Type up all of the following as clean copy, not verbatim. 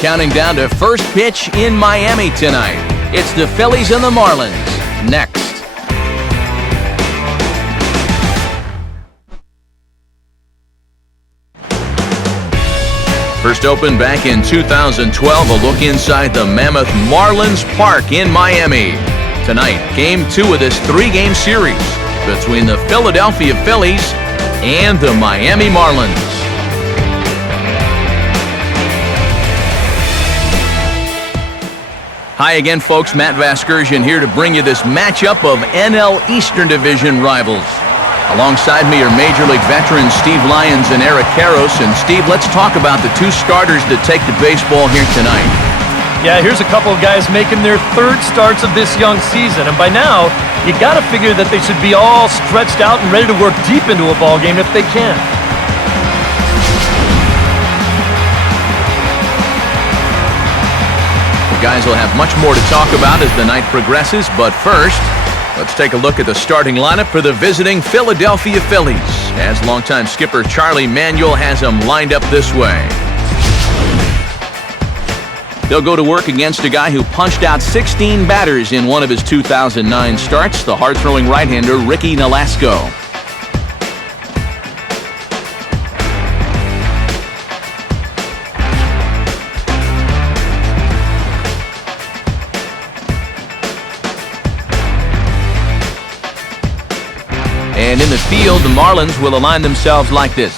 counting down to first pitch in Miami tonight. It's the Phillies and the Marlins next. First opened back in 2012, a look inside the mammoth Marlins Park in Miami. Tonight, Game 2 of this 3-game series between the Philadelphia Phillies and the Miami Marlins. Hi again, folks. Matt Vasgersian here to bring you this matchup of NL Eastern Division rivals. Alongside me are Major League veterans Steve Lyons and Eric Karros. And Steve, let's talk about the two starters that take the baseball here tonight. Yeah, here's a couple of guys making their third starts of this young season. And by now, you got to figure that they should be all stretched out and ready to work deep into a ball game if they can. The guys will have much more to talk about as the night progresses. But first, let's take a look at the starting lineup for the visiting Philadelphia Phillies, as longtime skipper Charlie Manuel has them lined up this way. They'll go to work against a guy who punched out 16 batters in one of his 2009 starts, the hard-throwing right-hander Ricky Nolasco. And in the field, the Marlins will align themselves like this.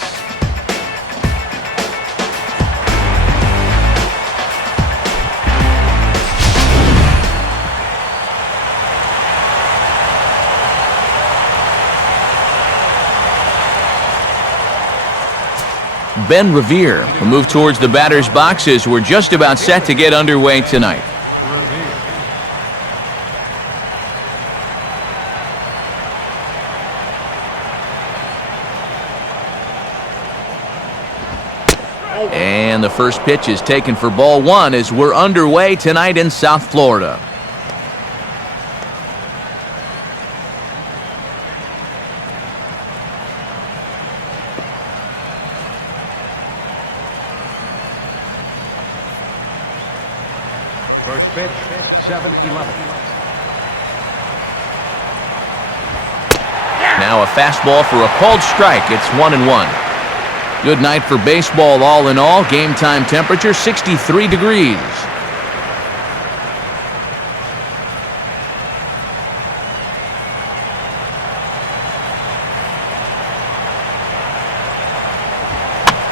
Ben Revere will move towards the batter's box as we're just about set to get underway tonight. And the first pitch is taken for ball one as we're underway tonight in South Florida. First pitch, 7-11. Now a fastball for a called strike. It's 1-1. Good night for baseball all in all. Game time temperature 63 degrees.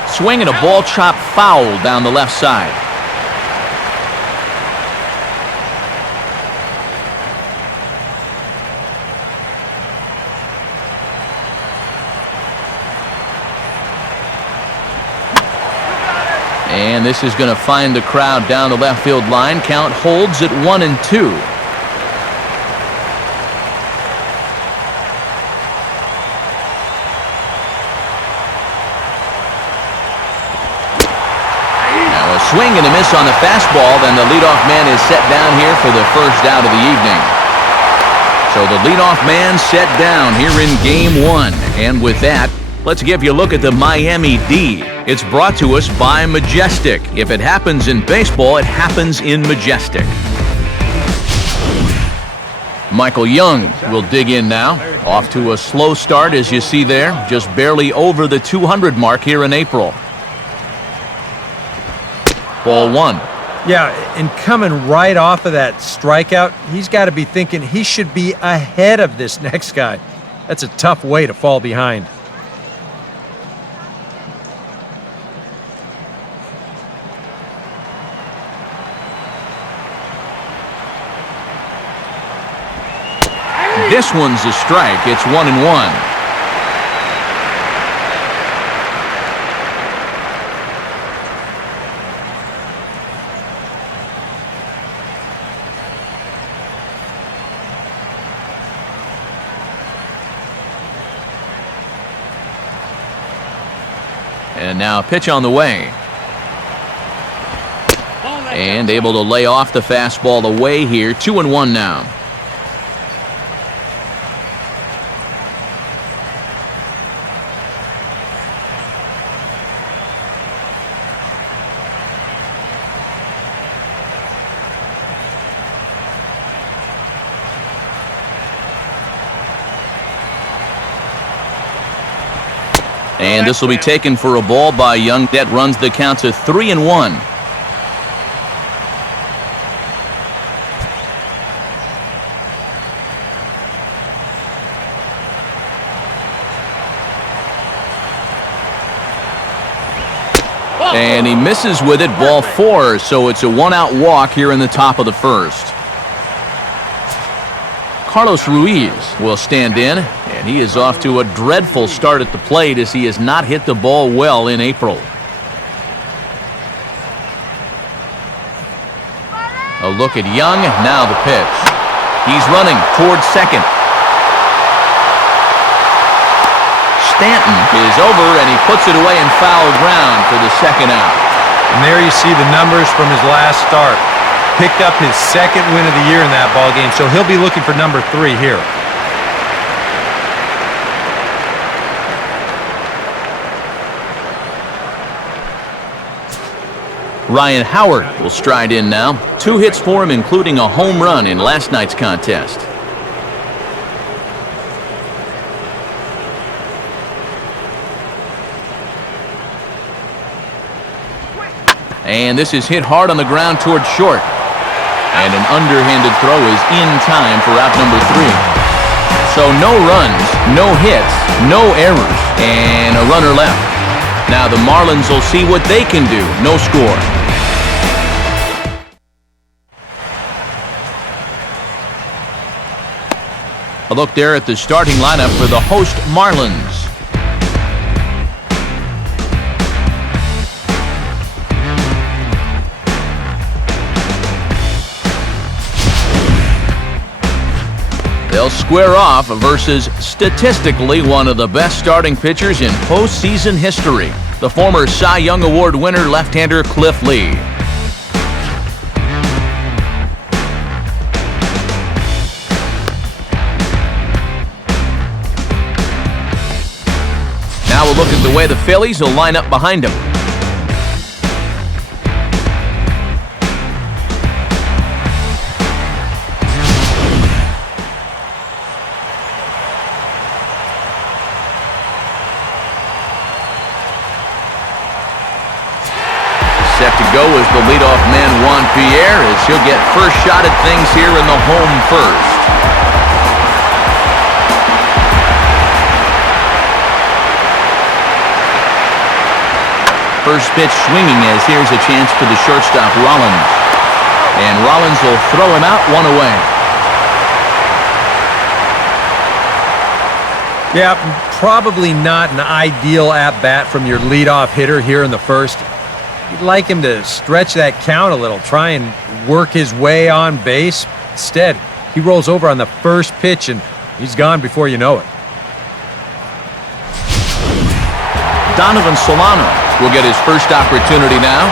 Swing and a ball chopped foul down the left side. And this is going to find the crowd down the left field line. Count holds at 1-2. Now a swing and a miss on the fastball. Then the leadoff man is set down here for the first out of the evening. So the leadoff man set down here in Game 1. And with that, let's give you a look at the Miami D. It's brought to us by Majestic. If it happens in baseball, it happens in Majestic. Michael Young will dig in now. Off to a slow start, as you see there. Just barely over the 200 mark here in April. Ball one. Yeah, and coming right off of that strikeout, he's got to be thinking he should be ahead of this next guy. That's a tough way to fall behind. This one's a strike. It's 1-1. And now a pitch on the way. And able to lay off the fastball away here. 2-1 now. And this will be taken for a ball by Young. That runs the count to 3-1. And he misses with it, ball 4, so it's a one-out walk here in the top of the first. Carlos Ruiz will stand in, and he is off to a dreadful start at the plate as he has not hit the ball well in April. A look at Young, now the pitch. He's running towards second. Stanton is over, and he puts it away in foul ground for the second out. And there you see the numbers from his last start. Picked up his second win of the year in that ball game, so he'll be looking for number 3 here. Ryan Howard will stride in now. 2 hits for him, including a home run in last night's contest. And this is hit hard on the ground towards short. And an underhanded throw is in time for out number 3. So no runs, no hits, no errors, and a runner left. Now the Marlins will see what they can do. No score. A look there at the starting lineup for the host Marlins. They'll square off versus statistically one of the best starting pitchers in postseason history, the former Cy Young Award winner left-hander Cliff Lee. Now we'll look at the way the Phillies will line up behind him. Set to go is the leadoff man Juan Pierre, as he'll get first shot at things here in the home first. First pitch swinging, as here's a chance for the shortstop Rollins. And Rollins will throw him out, 1 away. Yeah, probably not an ideal at-bat from your leadoff hitter here in the first. You'd like him to stretch that count a little, try and work his way on base. Instead, he rolls over on the first pitch, and he's gone before you know it. Donovan Solano will get his first opportunity now.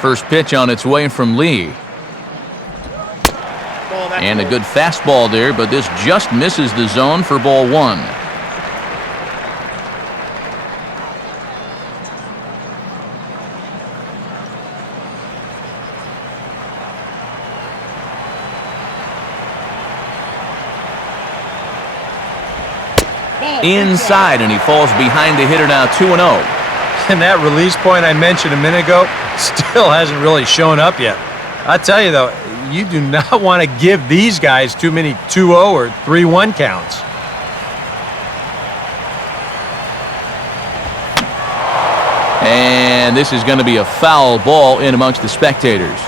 First pitch on its way from Lee. And a good fastball there, but this just misses the zone for ball 1. Inside, and he falls behind the hitter now, 2-0. And that release point I mentioned a minute ago still hasn't really shown up yet. I tell you, though, you do not want to give these guys too many 2-0 or 3-1 counts. And this is going to be a foul ball in amongst the spectators.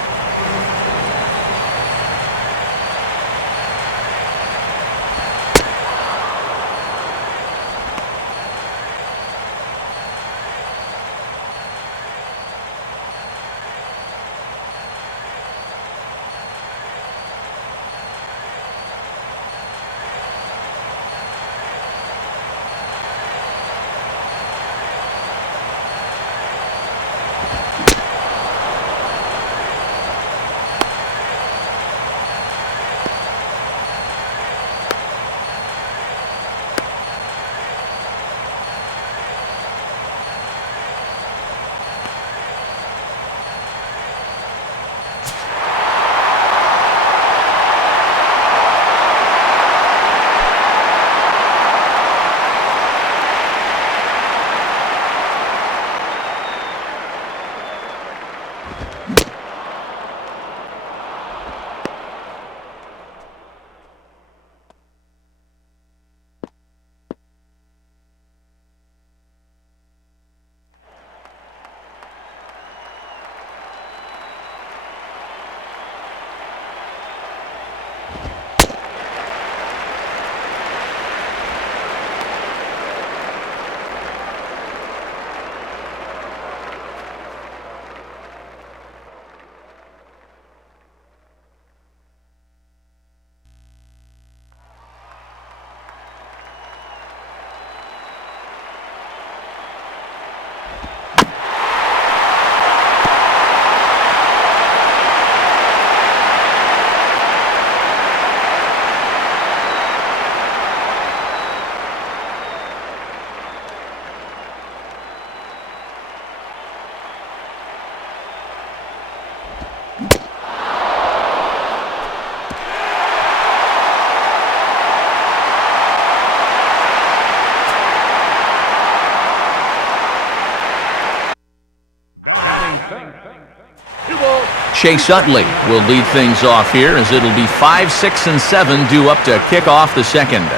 Chase Utley will lead things off here as it'll be 5, 6, and 7 due up to kick off the second.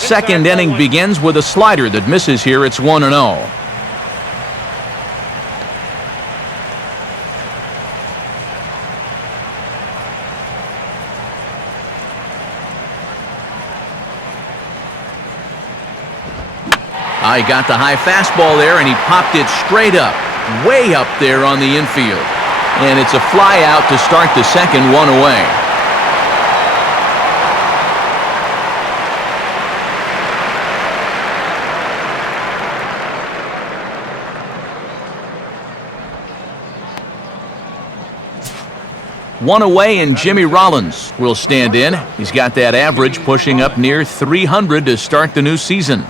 Second inning begins with a slider that misses here. It's 1-0. He got the high fastball there, and he popped it straight up, way up there on the infield. And it's a fly out to start the second, 1 away. One away, and Jimmy Rollins will stand in. He's got that average pushing up near 300 to start the new season.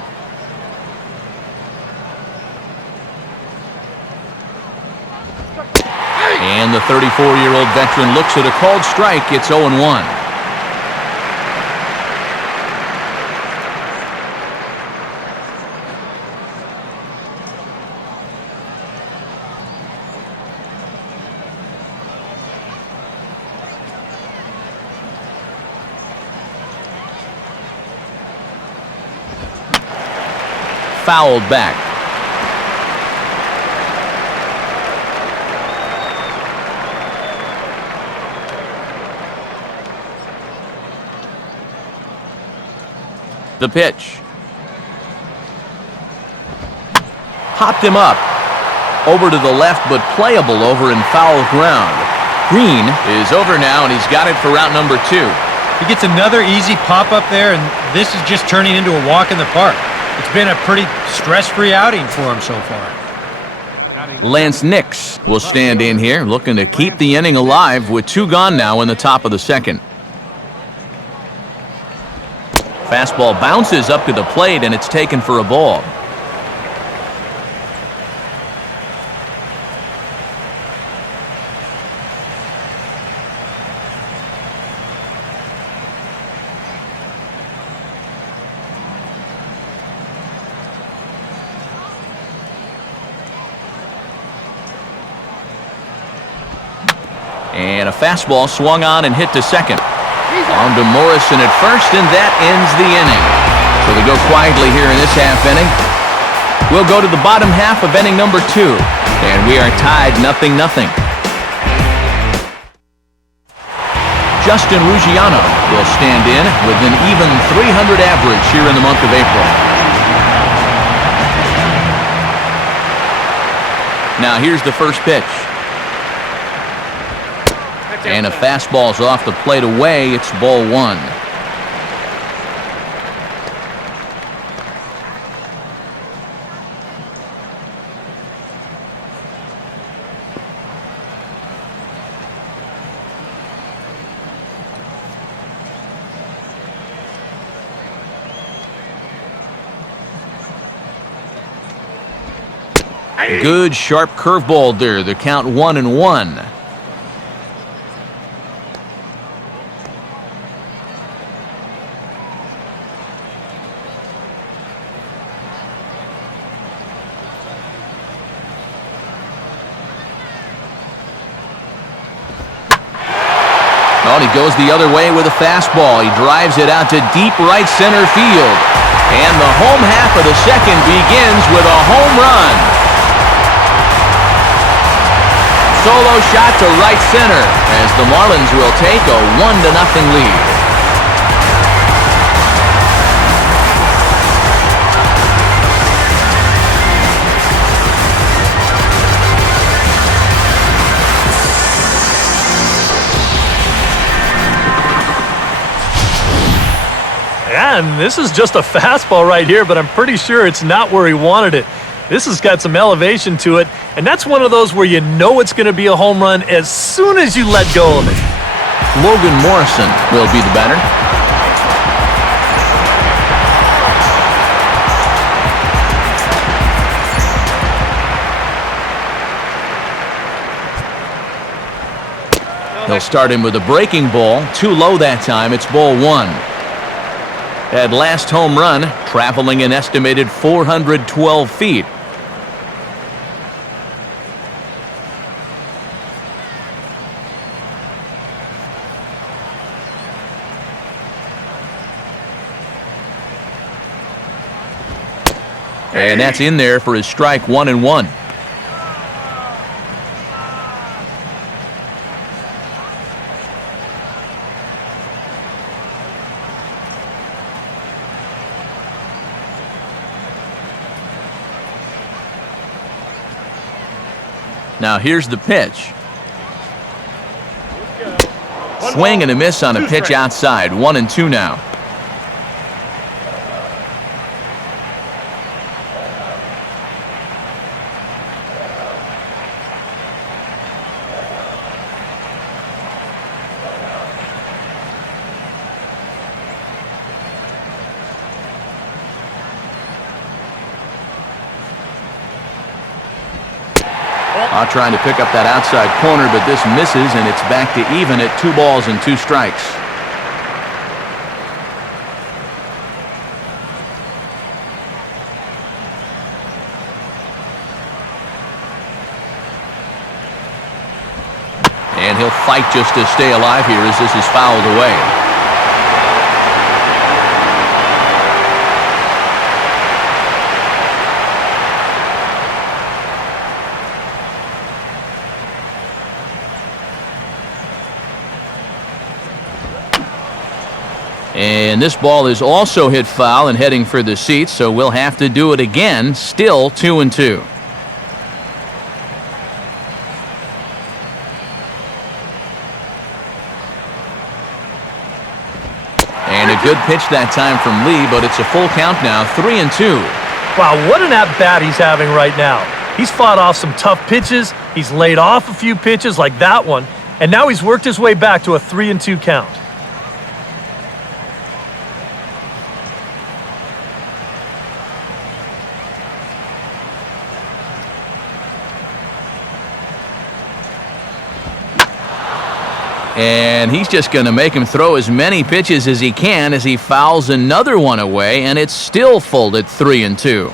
And the 34-year-old veteran looks at a called strike. It's 0-1. Fouled back. The pitch. Hopped him up. Over to the left, but playable over in foul ground. Green is over now, and he's got it for route number 2. He gets another easy pop-up there, and this is just turning into a walk in the park. It's been a pretty stress-free outing for him so far. Lance Nix will stand in here, looking to keep the inning alive with 2 gone now in the top of the second. Fastball bounces up to the plate, and it's taken for a ball. And a fastball swung on and hit to second. On to Morrison at first, and that ends the inning. So they go quietly here in this half inning. We'll go to the bottom half of inning number 2, and we are tied 0-0. Justin Ruggiano will stand in with an even .300 average here in the month of April. Now here's the first pitch. And a fastball's off the plate away. It's ball 1. Good sharp curveball there. The count 1-1. Oh, and he goes the other way with a fastball. He drives it out to deep right center field. And the home half of the second begins with a home run. Solo shot to right center as the Marlins will take a 1-0 lead. And this is just a fastball right here, but I'm pretty sure it's not where he wanted it. This has got some elevation to it, and that's one of those where you know it's going to be a home run as soon as you let go of it. Logan Morrison will be the batter. He'll start him with a breaking ball. Too low that time. It's ball 1. That last home run traveling an estimated 412 feet. And that's in there for his strike, 1-1. Now here's the pitch. Swing and a miss on a pitch outside. 1-2 now. Trying to pick up that outside corner, but this misses, and it's back to even at 2 balls and 2 strikes. And he'll fight just to stay alive here as this is fouled away. And this ball is also hit foul and heading for the seats, so we'll have to do it again. Still 2-2. And a good pitch that time from Lee, but it's a full count now, 3-2. Wow, what an at-bat he's having right now. He's fought off some tough pitches, he's laid off a few pitches like that one, and now he's worked his way back to a 3-2 count. And he's just going to make him throw as many pitches as he can as he fouls another one away, and it's still full at 3-2.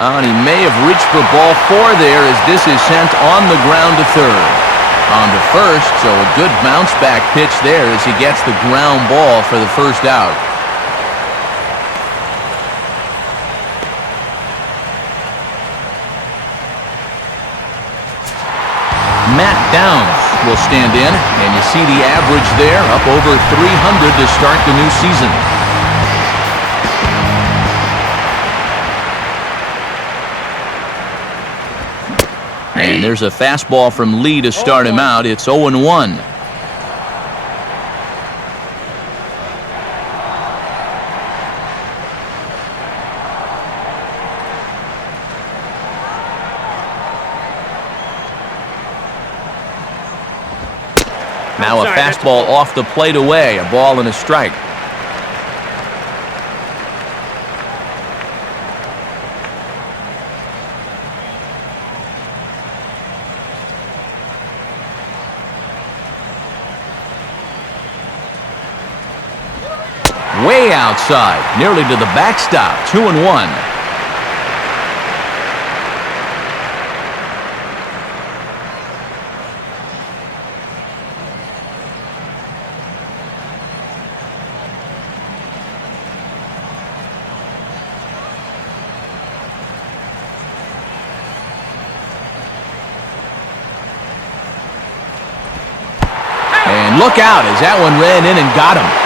And he may have reached for ball 4 there as this is sent on the ground to third. On to first, so a good bounce back pitch there as he gets the ground ball for the first out. Matt Downs will stand in, and you see the average there, up over 300 to start the new season. And there's a fastball from Lee to start him out. It's 0-1. Now a fastball off the plate away, a ball and a strike. Way outside, nearly to the backstop, 2-1. And look out as that one ran in and got him.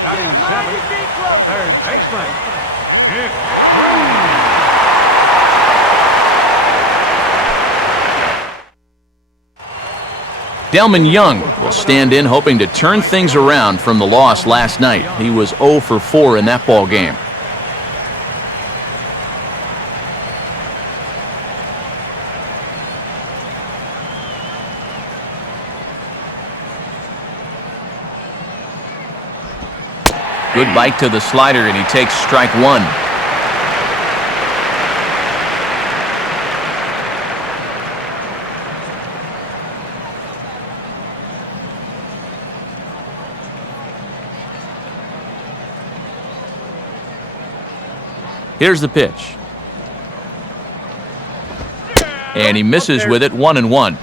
Batting seventh, third baseman, Nick Green. Delman Young will stand in hoping to turn things around from the loss last night. He was 0 for 4 in that ball game. Good bite to the slider, and he takes strike one. Here's the pitch. And he misses with it, 1-1.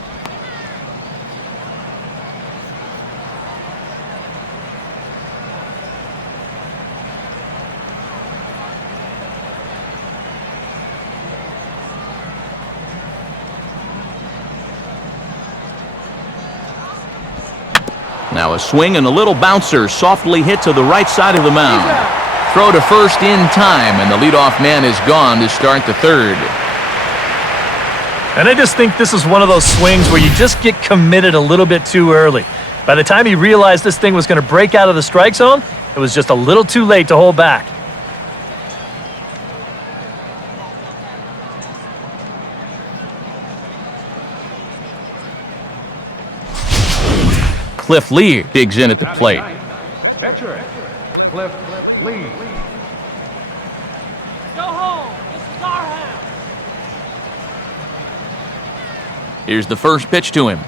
Now a swing and a little bouncer softly hit to the right side of the mound. Throw to first in time, and the leadoff man is gone to start the third. And I just think this is one of those swings where you just get committed a little bit too early. By the time he realized this thing was going to break out of the strike zone, it was just a little too late to hold back. Cliff Lee digs in at the plate. Pitcher, Cliff Lee. Go home. This is our house. Here's the first pitch to him.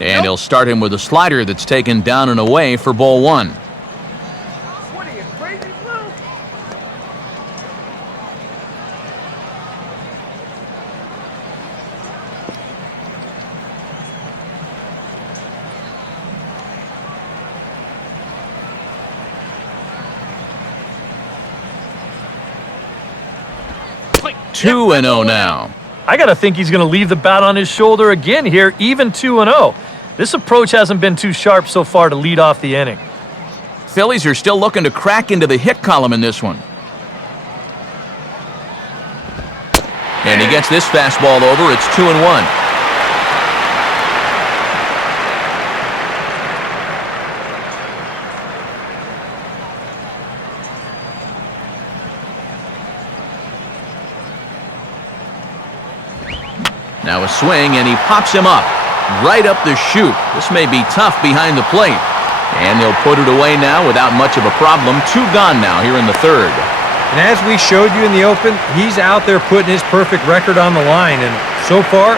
And he'll start him with a slider that's taken down and away for ball one. What are you, crazy, Blue? Click. 2-0 now. I got to think he's going to leave the bat on his shoulder again here, even 2-0. This approach hasn't been too sharp so far to lead off the inning. Phillies are still looking to crack into the hit column in this one. And he gets this fastball over. It's 2-1. Now a swing, and he pops him up, right up the chute. This may be tough behind the plate. And they'll put it away now without much of a problem. 2 gone now here in the third. And as we showed you in the open, he's out there putting his perfect record on the line. And so far,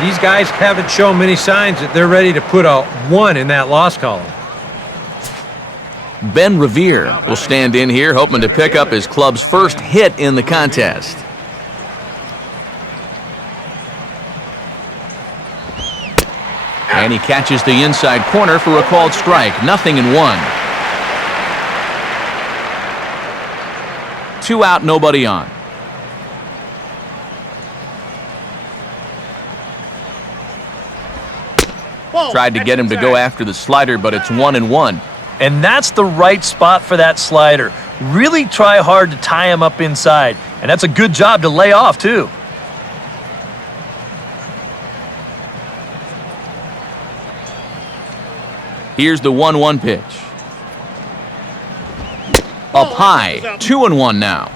these guys haven't shown many signs that they're ready to put a 1 in that loss column. Ben Revere will stand in here hoping to pick up his club's first hit in the contest. And he catches the inside corner for a called strike. 0-1. 2 out, nobody on. Tried to get him to go after the slider, but it's 1-1. And that's the right spot for that slider. Really try hard to tie him up inside. And that's a good job to lay off, too. Here's the 1-1 pitch. Up high, 2-1 now.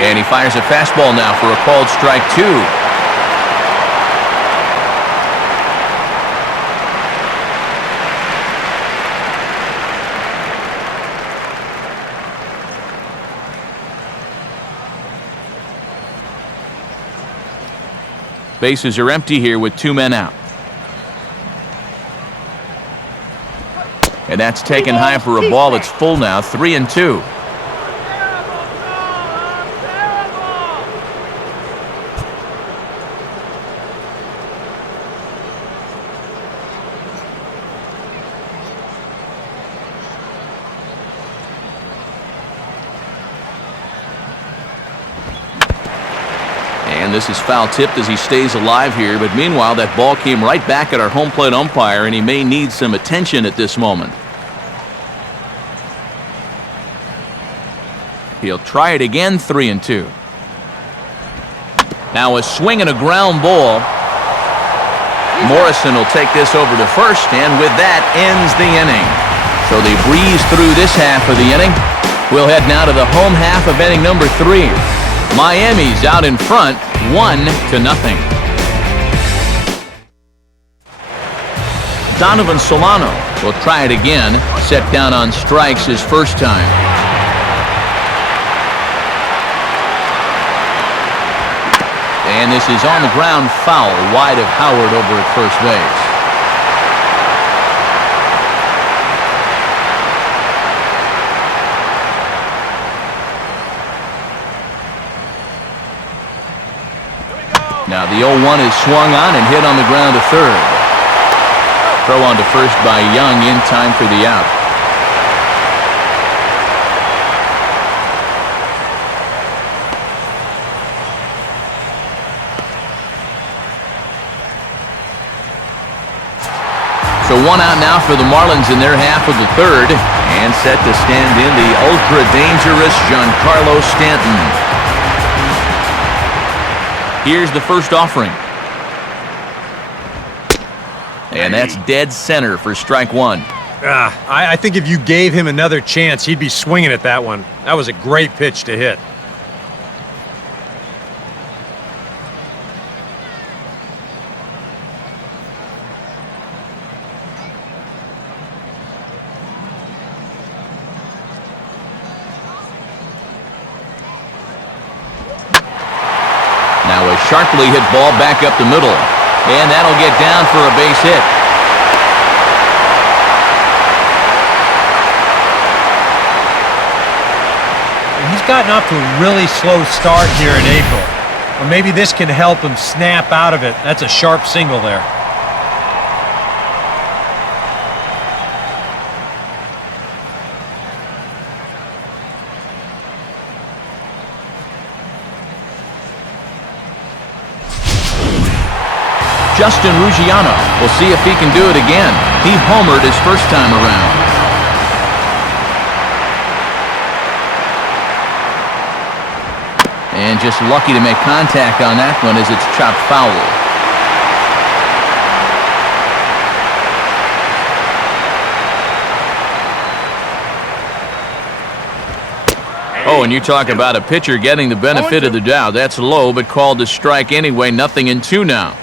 And he fires a fastball now for a called strike 2. Bases are empty here with 2 men out. And that's taken high for a ball. It's full now, 3-2. And this is foul tipped as he stays alive here. But meanwhile, that ball came right back at our home plate umpire, and he may need some attention at this moment. He'll try it again, 3-2. Now a swing and a ground ball. Morrison will take this over to first, and with that ends the inning. So they breeze through this half of the inning. We'll head now to the home half of inning number 3. Miami's out in front, 1-0. Donovan Solano will try it again, set down on strikes his first time. And this is on the ground foul, wide of Howard over at first base. Now the 0-1 is swung on and hit on the ground to third. Throw on to first by Young in time for the out. So 1 out now for the Marlins in their half of the third, and set to stand in the ultra-dangerous Giancarlo Stanton. Here's the first offering. And that's dead center for strike 1. I think if you gave him another chance, he'd be swinging at that one. That was a great pitch to hit. Now a sharply hit ball back up the middle, and that'll get down for a base hit. He's gotten off to a really slow start here in April. Or maybe this can help him snap out of it. That's a sharp single there. Justin Ruggiano will see if he can do it again. He homered his first time around. And just lucky to make contact on that one as it's chopped foul. Oh, and you talk about a pitcher getting the benefit of the doubt. That's low, but called a strike anyway. 0-2 now.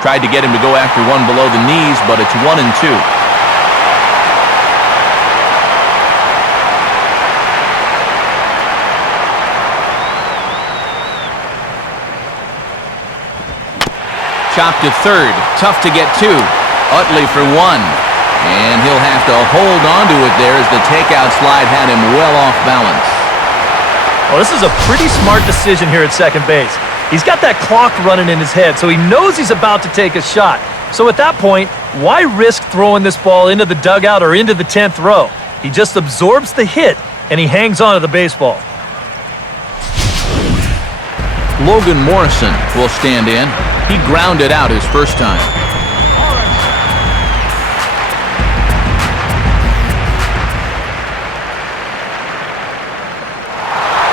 Tried to get him to go after one below the knees, but it's 1-2. Chopped to third. Tough to get to. Utley for 1. And he'll have to hold on to it there as the takeout slide had him well off balance. Well, this is a pretty smart decision here at second base. He's got that clock running in his head, so he knows he's about to take a shot. So at that point, why risk throwing this ball into the dugout or into the 10th row? He just absorbs the hit, and he hangs on to the baseball. Logan Morrison will stand in. He grounded out his first time.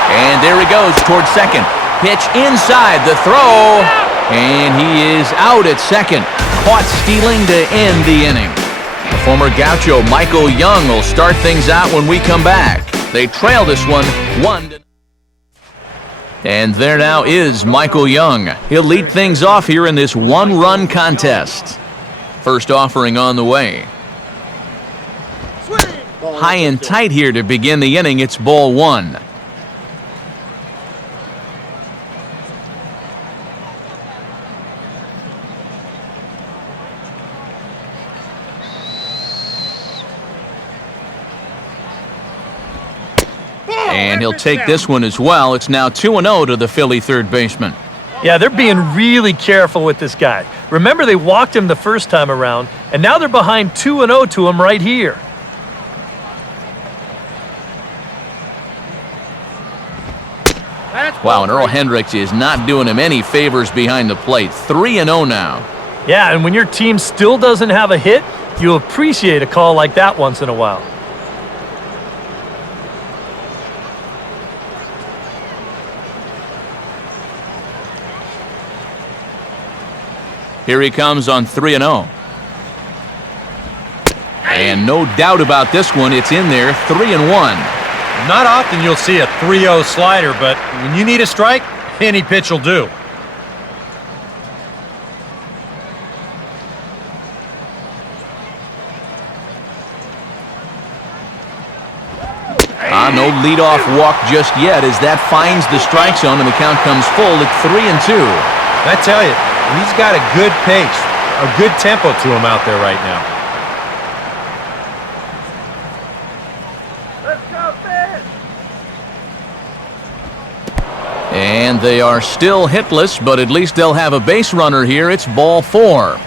And there he goes towards second. Pitch inside the throw, and he is out at second. Caught stealing to end the inning. The former Gaucho Michael Young will start things out when we come back. They trail this one 1-0. And there now is Michael Young. He'll lead things off here in this one-run contest. First offering on the way. High and tight here to begin the inning. It's ball 1. And he'll take this one as well. It's now 2-0 to the Philly third baseman. Yeah, they're being really careful with this guy. Remember, they walked him the first time around, and now they're behind 2-0 to him right here. Wow, and Earl Hendricks is not doing him any favors behind the plate. 3-0 now. Yeah, and when your team still doesn't have a hit, you appreciate a call like that once in a while. Here he comes on 3-0. And no doubt about this one, it's in there, 3-1. Not often you'll see a 3-0 slider, but when you need a strike, any pitch will do. No leadoff walk just yet as that finds the strike zone and the count comes full at 3-2. I tell you, he's got a good pace, a good tempo to him out there right now. Let's go, Ben! And they are still hitless, but at least they'll have a base runner here. It's ball 4.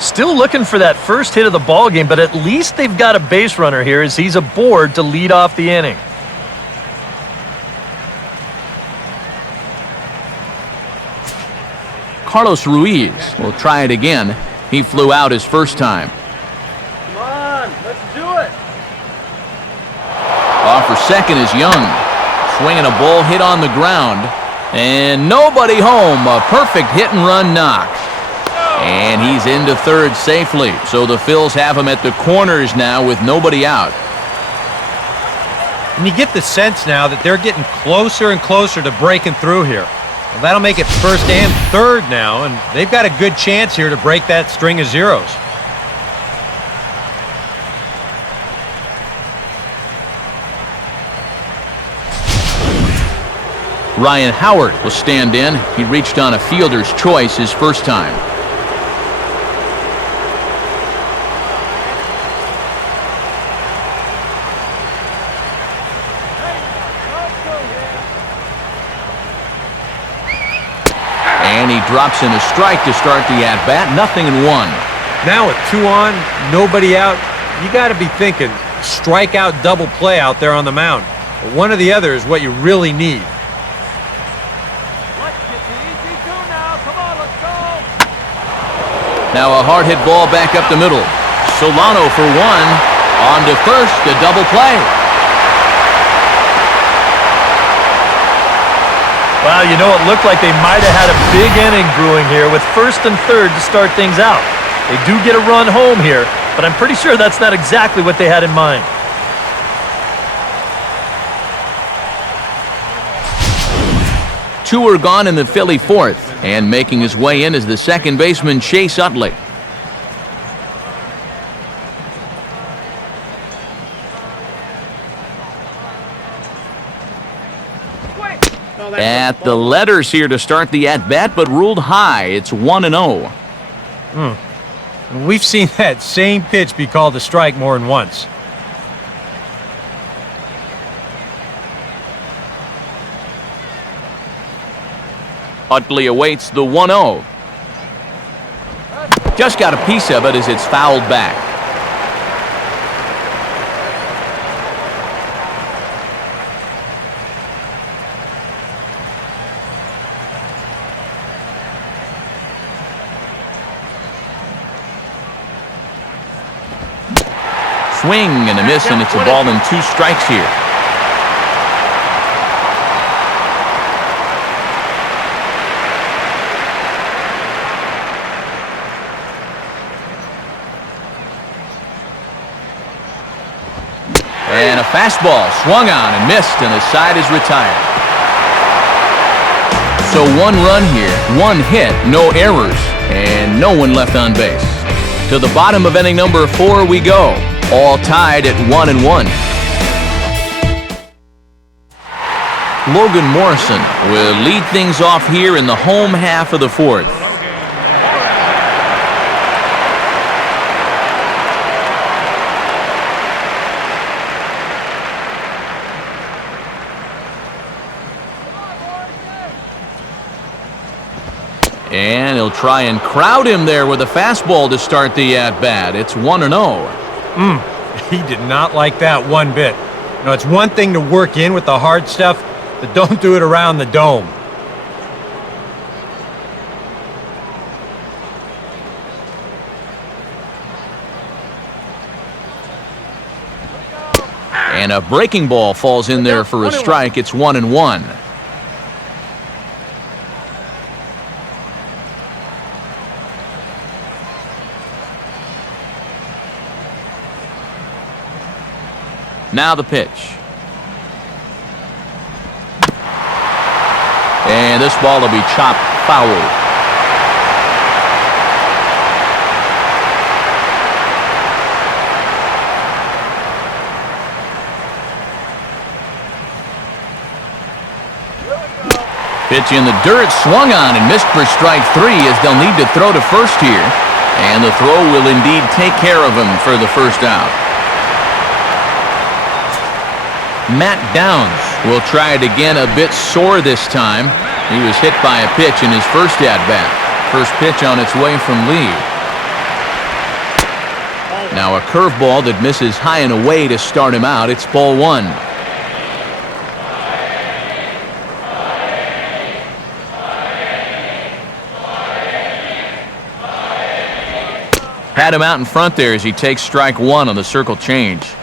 Still looking for that first hit of the ball game, but at least they've got a base runner here as he's aboard to lead off the inning. Carlos Ruiz will try it again. He flew out his first time. Come on, let's do it! Off for second is Young. Swinging a ball hit on the ground. And nobody home. A perfect hit and run knock. And he's into third safely. So the Phils have him at the corners now with nobody out. And you get the sense now that they're getting closer and closer to breaking through here. Well, that'll make it first and third now, and they've got a good chance here to break that string of zeros. Ryan Howard will stand in. He reached on a fielder's choice his first time. And he drops in a strike to start the at-bat. 0-1. Now with 2 on, nobody out, you got to be thinking strikeout double play out there on the mound. One or the other is what you really need. Let's get the easy two now. Come on, let's go! Now a hard hit ball back up the middle. Solano for 1. On to first, a double play. Well, you know, it looked like they might have had a big inning brewing here with first and third to start things out. They do get a run home here, but I'm pretty sure that's not exactly what they had in mind. Two are gone in the Philly fourth, and making his way in is the second baseman Chase Utley. At the letters here to start the at-bat, but ruled high. It's 1-0. We've seen that same pitch be called a strike more than once. Utley awaits the 1-0. Just got a piece of it as it's fouled back. Swing and a miss, and it's a ball and 2 strikes here. And a fastball swung on and missed, and the side is retired. So 1 run here, 1 hit, no errors, and no one left on base. To the bottom of inning number 4 we go. All tied at 1-1. Logan Morrison will lead things off here in the home half of the 4th. try and crowd him there with a fastball to start the at-bat. It's 1-0. He did not like that one bit. You know, it's one thing to work in with the hard stuff, but don't do it around the dome. And a breaking ball falls in there for a strike. It's 1-1. Now the pitch. And this ball will be chopped foul. Pitch in the dirt, swung on and missed for strike 3 as they'll need to throw to first here. And the throw will indeed take care of him for the first out. Matt Downs will try it again, a bit sore this time. He was hit by a pitch in his first at-bat. First pitch on its way from Lee. Now a curveball that misses high and away to start him out. It's ball 1. Had him out in front there as he takes strike 1 on the circle change.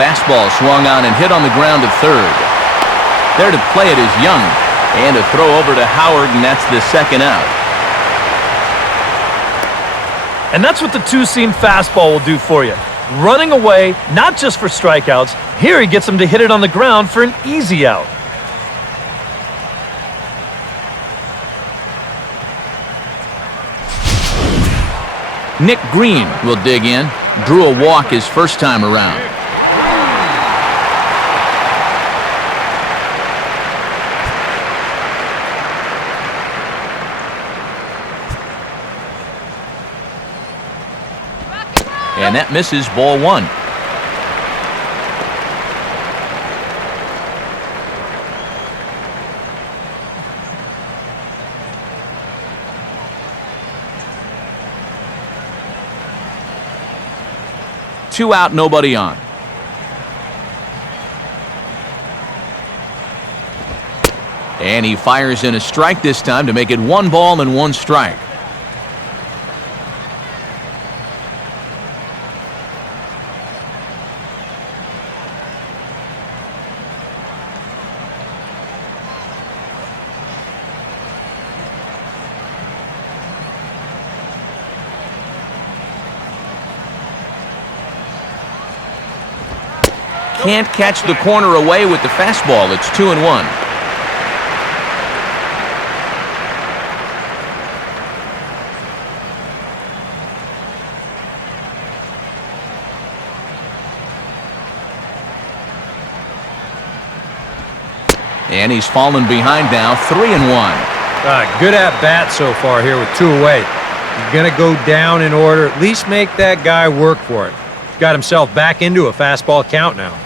Fastball swung on and hit on the ground to third. There to play it is Young. And a throw over to Howard, and that's the second out. And that's what the two-seam fastball will do for you. Running away, not just for strikeouts. Here he gets him to hit it on the ground for an easy out. Nick Green will dig in. Drew a walk his first time around. And that misses, ball 1. Two out, nobody on. And he fires in a strike this time to make it 1 ball and 1 strike. Can't catch the corner away with the fastball. It's 2-1. And he's fallen behind now, 3-1. Good at bat so far here with 2 away. He's going to go down in order. At least make that guy work for it. He's got himself back into a fastball count now.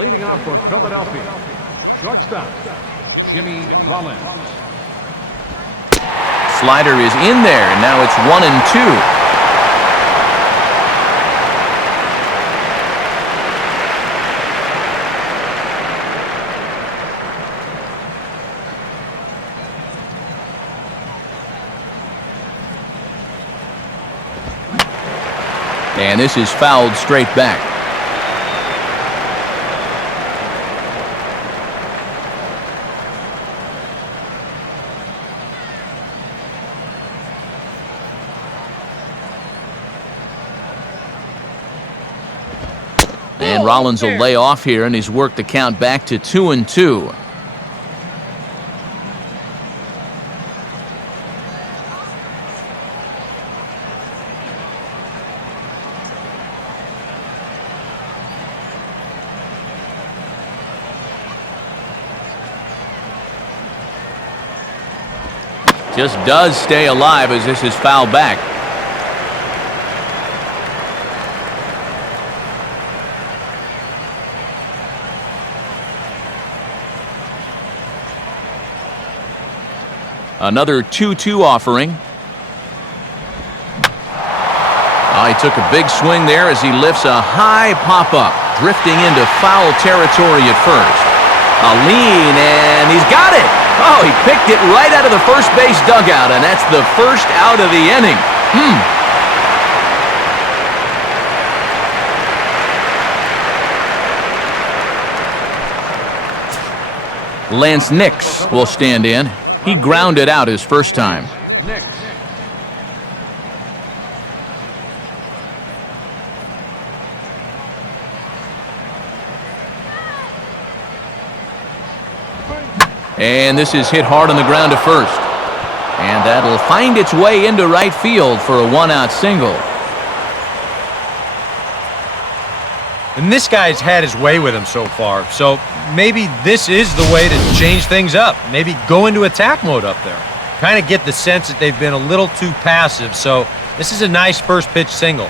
Leading off for Philadelphia, shortstop, Jimmy Rollins. Slider is in there, and now it's 1-2. And this is fouled straight back. And Rollins will lay off here, and he's worked the count back to 2-2. Just does stay alive as this is fouled back. Another 2-2 offering. He took a big swing there as he lifts a high pop-up, drifting into foul territory at first. A lean, and he's got it! Oh, he picked it right out of the first base dugout, and that's the first out of the inning. Lance Nix will stand in. He grounded out his first time. Nix. And this is hit hard on the ground to first. And that'll find its way into right field for a one-out single. And this guy's had his way with him so far, so maybe this is the way to change things up. Maybe go into attack mode up there. Kind of get the sense that they've been a little too passive, so this is a nice first pitch single.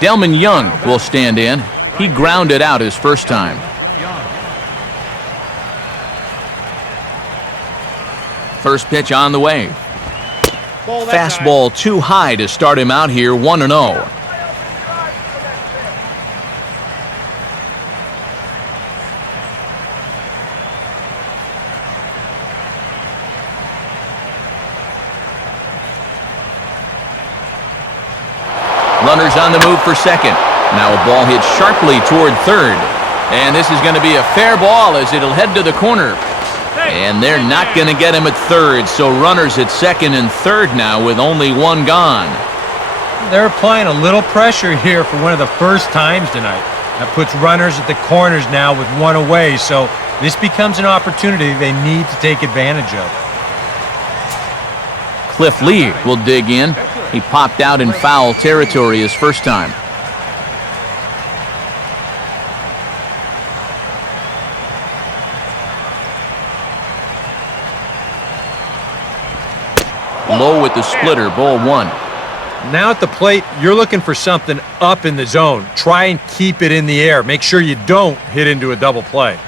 Delman Young will stand in. He grounded out his first time. First pitch on the way. Fastball too high to start him out here, 1-0. Runners on the move for second. Now a ball hit sharply toward third. And this is going to be a fair ball as it'll head to the corner. And they're not going to get him at third, so runners at second and third now with only one gone. They're applying a little pressure here for one of the first times tonight. That puts runners at the corners now with one away, so this becomes an opportunity they need to take advantage of. Cliff Lee will dig in. He popped out in foul territory his first time. Low with the splitter, ball one. Now at the plate, you're looking for something up in the zone. Try and keep it in the air. Make sure you don't hit into a double play.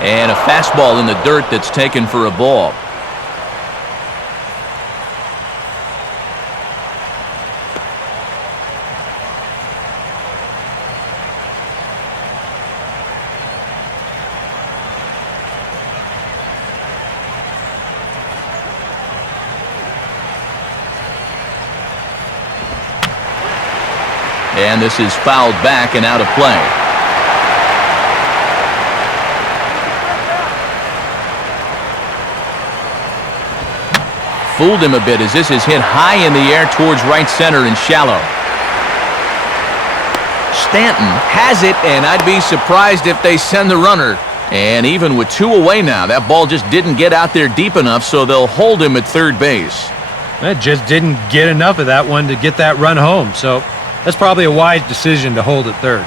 And a fastball in the dirt that's taken for a ball. And this is fouled back and out of play. Fooled him a bit as this is hit high in the air towards right center and shallow. Stanton has it, and I'd be surprised if they send the runner. And even with two away now, that ball just didn't get out there deep enough, so they'll hold him at third base. That just didn't get enough of that one to get that run home, so That's probably a wise decision to hold at third.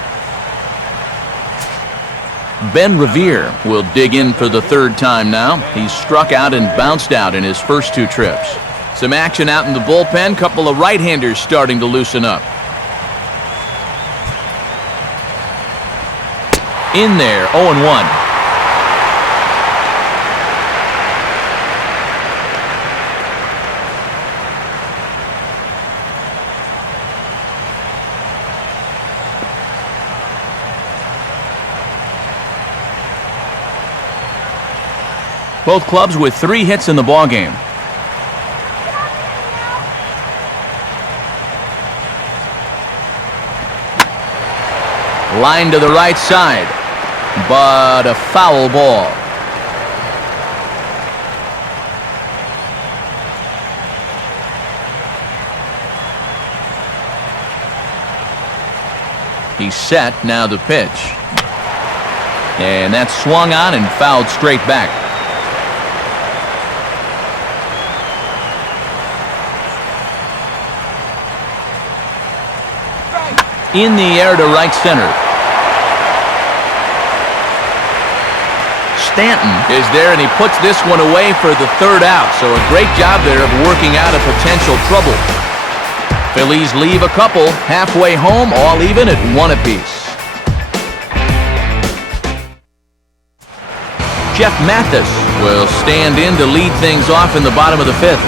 Ben Revere will dig in for the third time now. He's struck out and bounced out in his first 2 trips. Some action out in the bullpen. Couple of right-handers starting to loosen up. In there, 0-1. Both clubs with 3 hits in the ballgame. Line to the right side, but a foul ball. He's set, now the pitch. And that's swung on and fouled straight back. In the air to right center. Stanton is there, and he puts this one away for the 3rd out. So a great job there of working out of potential trouble. Phillies leave a couple halfway home, all even at 1 apiece. Jeff Mathis will stand in to lead things off in the bottom of the 5th.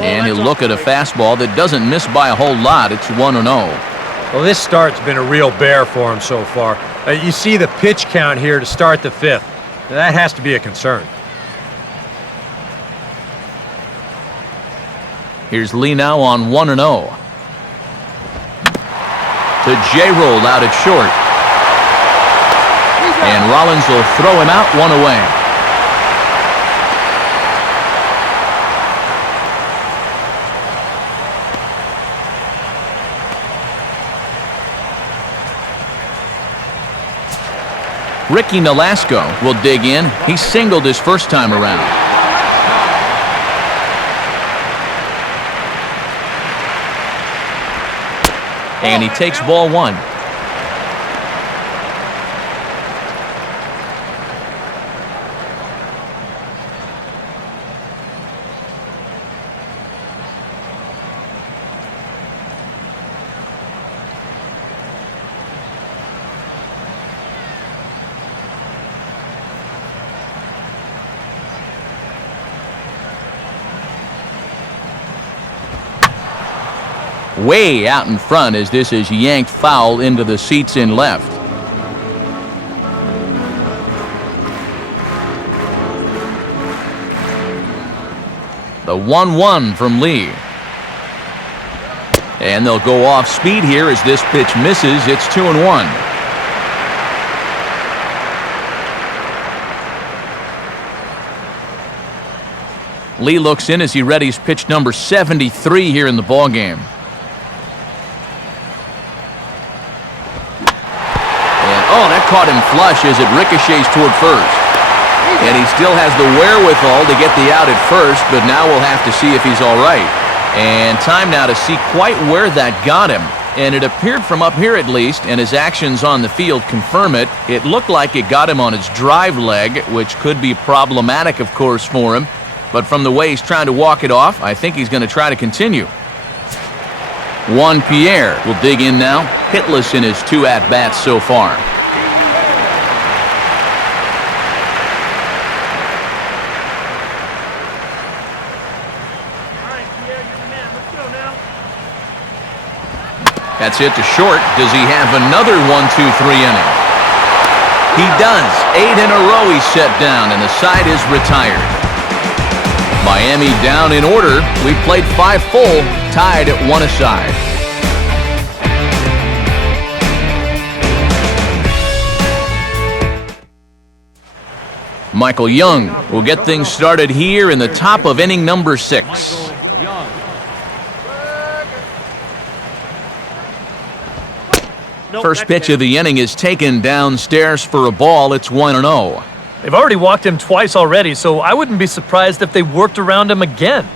And he'll look at a fastball that doesn't miss by a whole lot. It's 1-0. Well, this start's been a real bear for him so far. You see the pitch count here to start the 5th. That has to be a concern. Here's Lee now on 1-0. To J-Roll out at short. And Rollins will throw him out, 1 away. Ricky Nolasco will dig in. He singled his first time around. And he takes ball 1. Way out in front as this is yanked foul into the seats in left. The 1-1 from Lee. And they'll go off speed here as this pitch misses. It's 2-1. Lee looks in as he readies pitch number 73 here in the ballgame. Oh, that caught him flush as it ricochets toward first. And he still has the wherewithal to get the out at first, but now we'll have to see if he's all right. And time now to see quite where that got him. And it appeared from up here at least, and his actions on the field confirm it. It looked like it got him on his drive leg, which could be problematic, of course, for him. But from the way he's trying to walk it off, I think he's going to try to continue. Juan Pierre will dig in now, hitless in his 2 at-bats so far. That's hit to short. Does he have another 1-2-3 inning? He does. 8 in a row he's set down, and the side is retired. Miami down in order. We played 5 full, tied at 1 aside. Michael Young will get things started here in the top of inning number 6. First pitch of the inning is taken downstairs for a ball. It's 1-0. They've already walked him twice already, so I wouldn't be surprised if they worked around him again.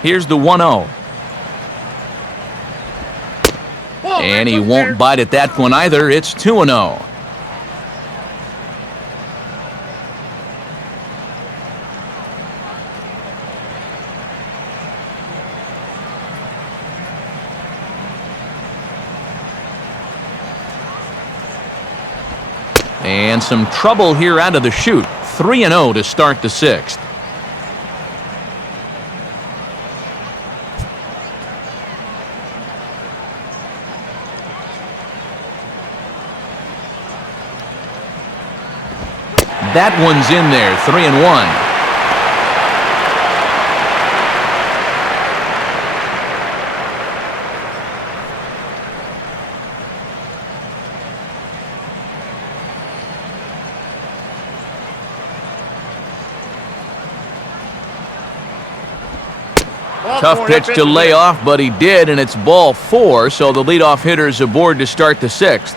Here's the 1-0. And he won't bite at that one either. It's 2-0. And some trouble here out of the chute. 3-0 to start the sixth. That one's in there, 3-1. Tough pitch to lay off, but he did, and it's ball 4, so the leadoff hitter is aboard to start the sixth.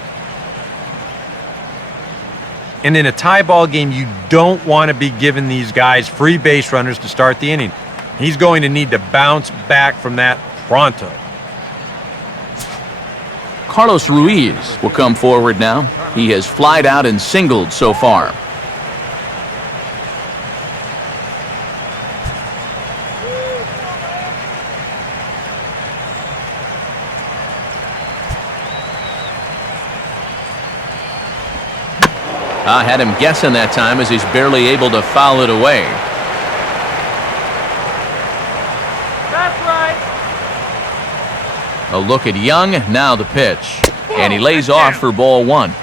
And in a tie ball game, you don't want to be giving these guys free base runners to start the inning. He's going to need to bounce back from that pronto. Carlos Ruiz will come forward now. He has flied out and singled so far. I had him guessing that time as he's barely able to foul it away. That's right. A look at Young, now the pitch. And he lays off for ball 1.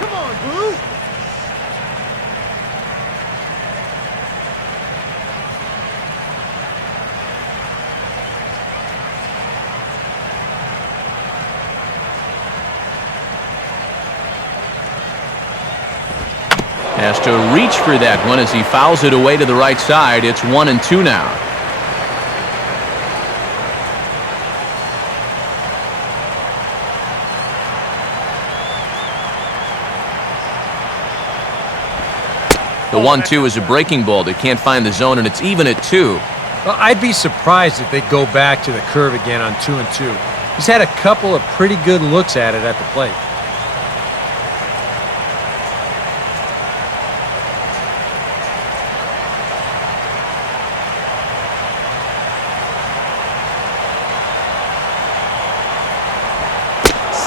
Come on, Blue. Has to reach for that one as he fouls it away to the right side. It's 1-2 now. The 1-2 is a breaking ball. They can't find the zone, and it's even at 2. Well, I'd be surprised if they go back to the curve again on 2-2. He's had a couple of pretty good looks at it at the plate.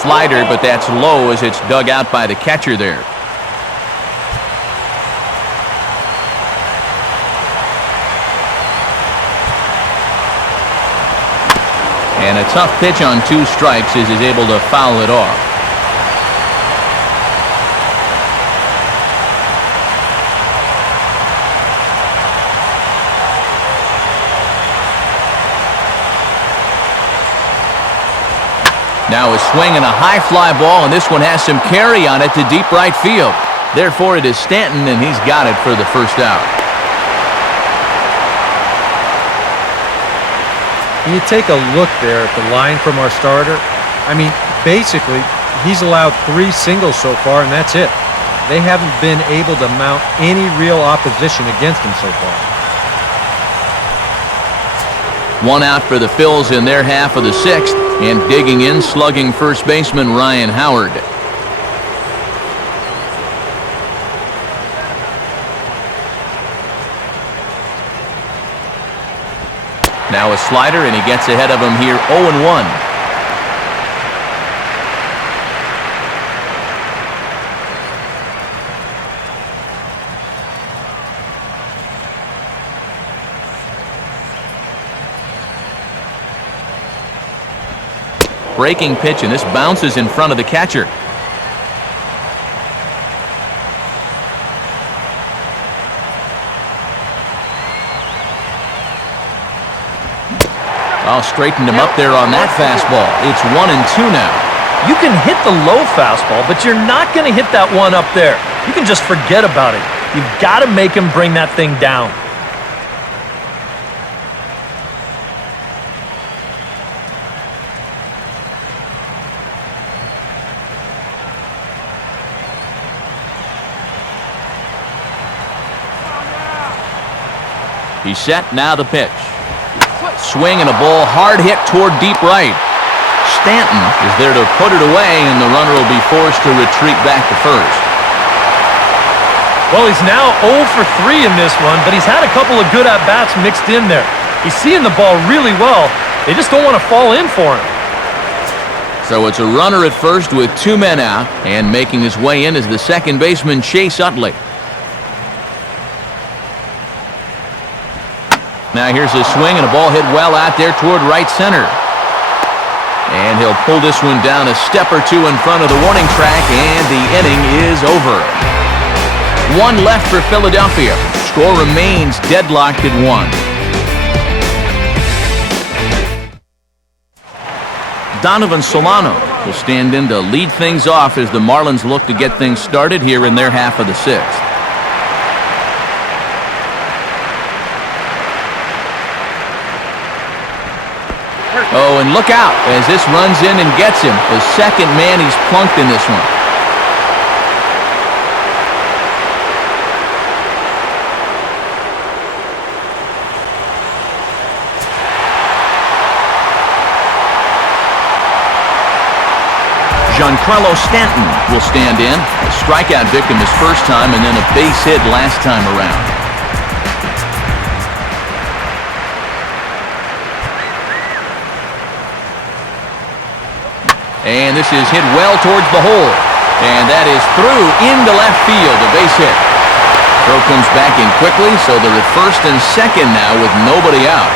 Slider, but that's low as it's dug out by the catcher there. And a tough pitch on 2 strikes as he's able to foul it off. Now a swing and a high fly ball, and this one has some carry on it to deep right field. Therefore, it is Stanton, and he's got it for the first out. You take a look there at the line from our starter. I mean, basically, he's allowed 3 singles so far, and that's it. They haven't been able to mount any real opposition against him so far. 1 out for the Phils in their half of the 6th, and digging in, slugging first baseman Ryan Howard. Now a slider, and he gets ahead of him here, 0-1. Breaking pitch, and this bounces in front of the catcher. Well, straightened him up there on that fastball. It's 1-2 now. You can hit the low fastball, but you're not going to hit that one up there. You can just forget about it. You've got to make him bring that thing down. He's set, now the pitch. Swing and a ball hard hit toward deep right. Stanton is there to put it away, and the runner will be forced to retreat back to first. Well, he's now 0 for 3 in this one, but he's had a couple of good at-bats mixed in there. He's seeing the ball really well. They just don't want to fall in for him. So it's a runner at first with 2 men out, and making his way in is the second baseman, Chase Utley. Now here's a swing and a ball hit well out there toward right center. And he'll pull this one down a step or two in front of the warning track, and the inning is over. 1 left for Philadelphia. Score remains deadlocked at 1. Donovan Solano will stand in to lead things off as the Marlins look to get things started here in their half of the 6th. Oh, and look out as this runs in and gets him. The second man he's plunked in this one. Giancarlo Stanton will stand in. A strikeout victim his first time and then a base hit last time around. And this is hit well towards the hole. And that is through into left field, a base hit. Throw comes back in quickly, so they're at first and second now with nobody out.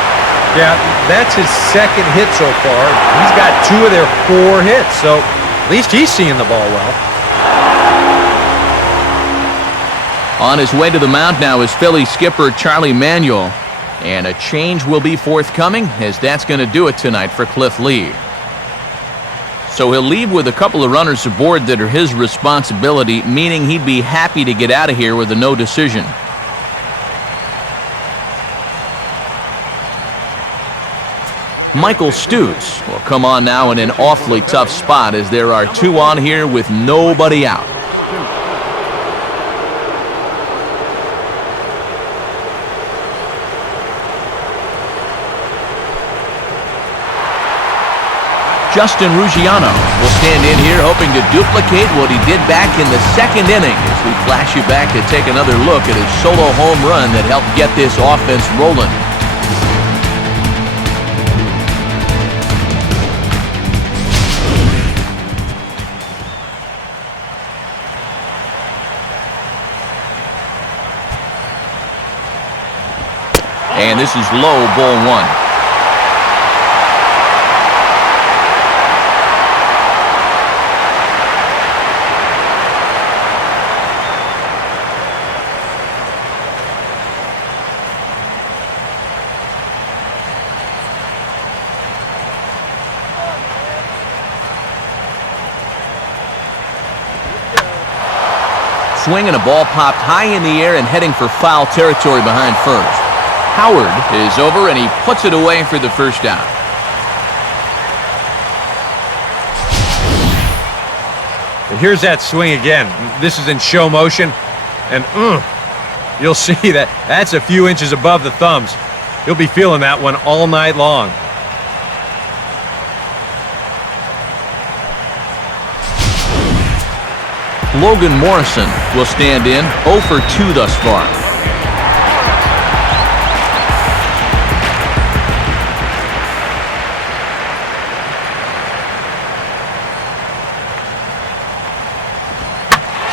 Yeah, that's his second hit so far. He's got 2 of their 4 hits, so at least he's seeing the ball well. On his way to the mound now is Philly skipper Charlie Manuel. And a change will be forthcoming, as that's going to do it tonight for Cliff Lee. So he'll leave with a couple of runners aboard that are his responsibility, meaning he'd be happy to get out of here with a no decision. Michael Stutz will come on now in an awfully tough spot as there are 2 on here with nobody out. Justin Ruggiano will stand in here hoping to duplicate what he did back in the second inning as we flash you back to take another look at his solo home run that helped get this offense rolling. And this is low, ball 1. Swing and a ball popped high in the air and heading for foul territory behind first. Howard is over and he puts it away for the first out. Here's that swing again. This is in show motion, and you'll see that's a few inches above the thumbs. You'll be feeling that one all night long. Logan Morrison will stand in, 0 for 2 thus far.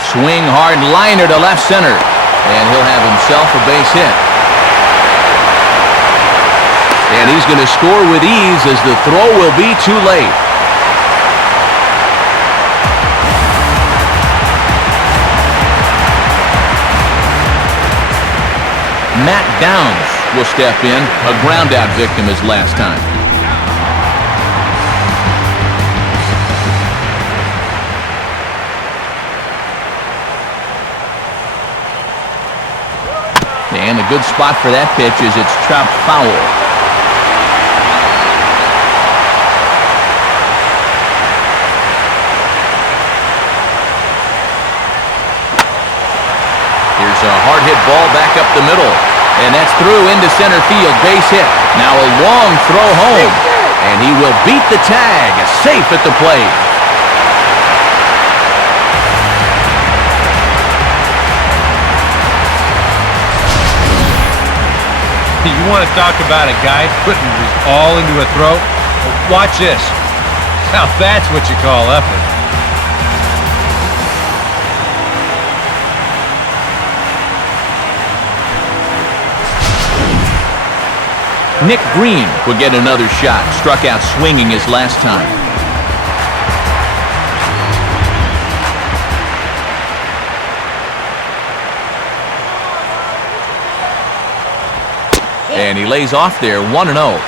Swing hard liner to left center, and he'll have himself a base hit. And he's going to score with ease as the throw will be too late. Matt Downs will step in, a ground-out victim his last time. a good spot for that pitch as it's chopped foul. Here's a hard-hit ball back up the middle. And that's through into center field. Base hit. Now a long throw home. And he will beat the tag. Safe at the plate. You want to talk about a guy putting his all into a throw? Watch this. Now that's what you call effort. Nick Green would get another shot. Struck out swinging his last time. And he lays off there, 1-0.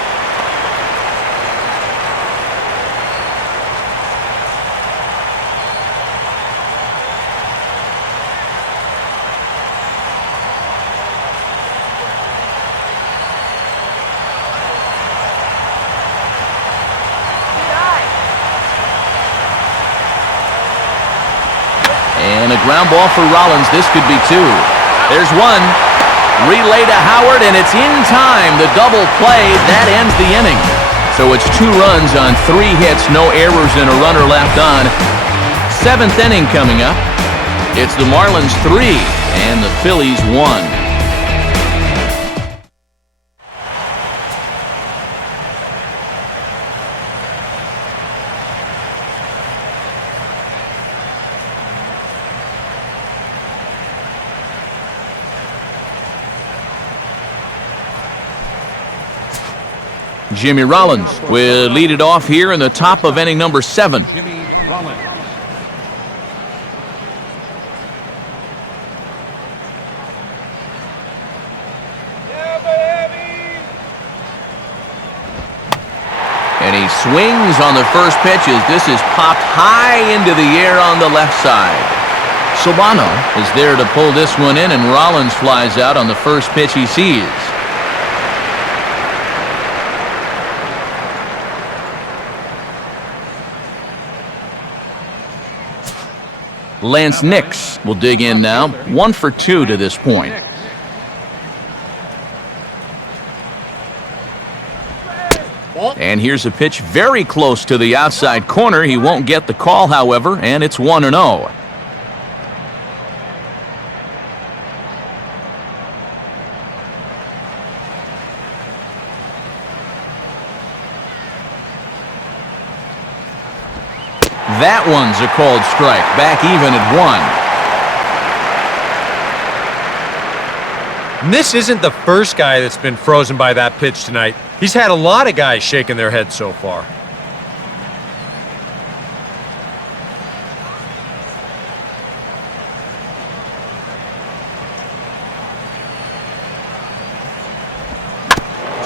And a ground ball for Rollins. This could be two. There's one. Relay to Howard, and it's in time. The double play, that ends the inning. So it's 2 runs on 3 hits, no errors, and a runner left on. 7th inning coming up. It's the Marlins 3 and the Phillies 1. Jimmy Rollins will lead it off here in the top of inning number 7. Jimmy Rollins. And he swings on the first pitch as this is popped high into the air on the left side. Solano is there to pull this one in, and Rollins flies out on the first pitch he sees. Lance Nix will dig in now. 1 for 2 to this point. And here's a pitch very close to the outside corner. He won't get the call, however, and it's 1-0. That one's a called strike. Back even at 1. And this isn't the first guy that's been frozen by that pitch tonight. He's had a lot of guys shaking their heads so far.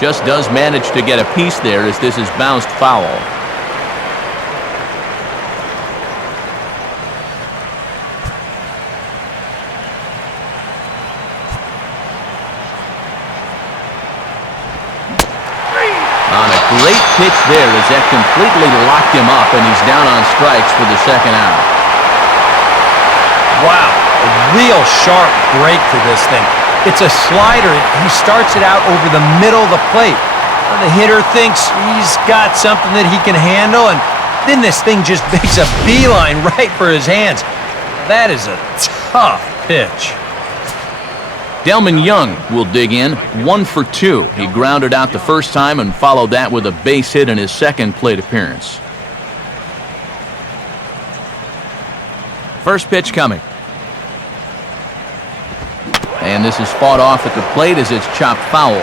Just does manage to get a piece there as this is bounced foul. Great pitch there as that completely locked him up, and he's down on strikes for the second out. Wow, a real sharp break to this thing. It's a slider. He starts it out over the middle of the plate. The hitter thinks he's got something that he can handle, and then this thing just makes a beeline right for his hands. That is a tough pitch. Delman Young will dig in. 1 for 2. He grounded out the first time and followed that with a base hit in his second plate appearance. First pitch coming. And this is fought off at the plate as it's chopped foul.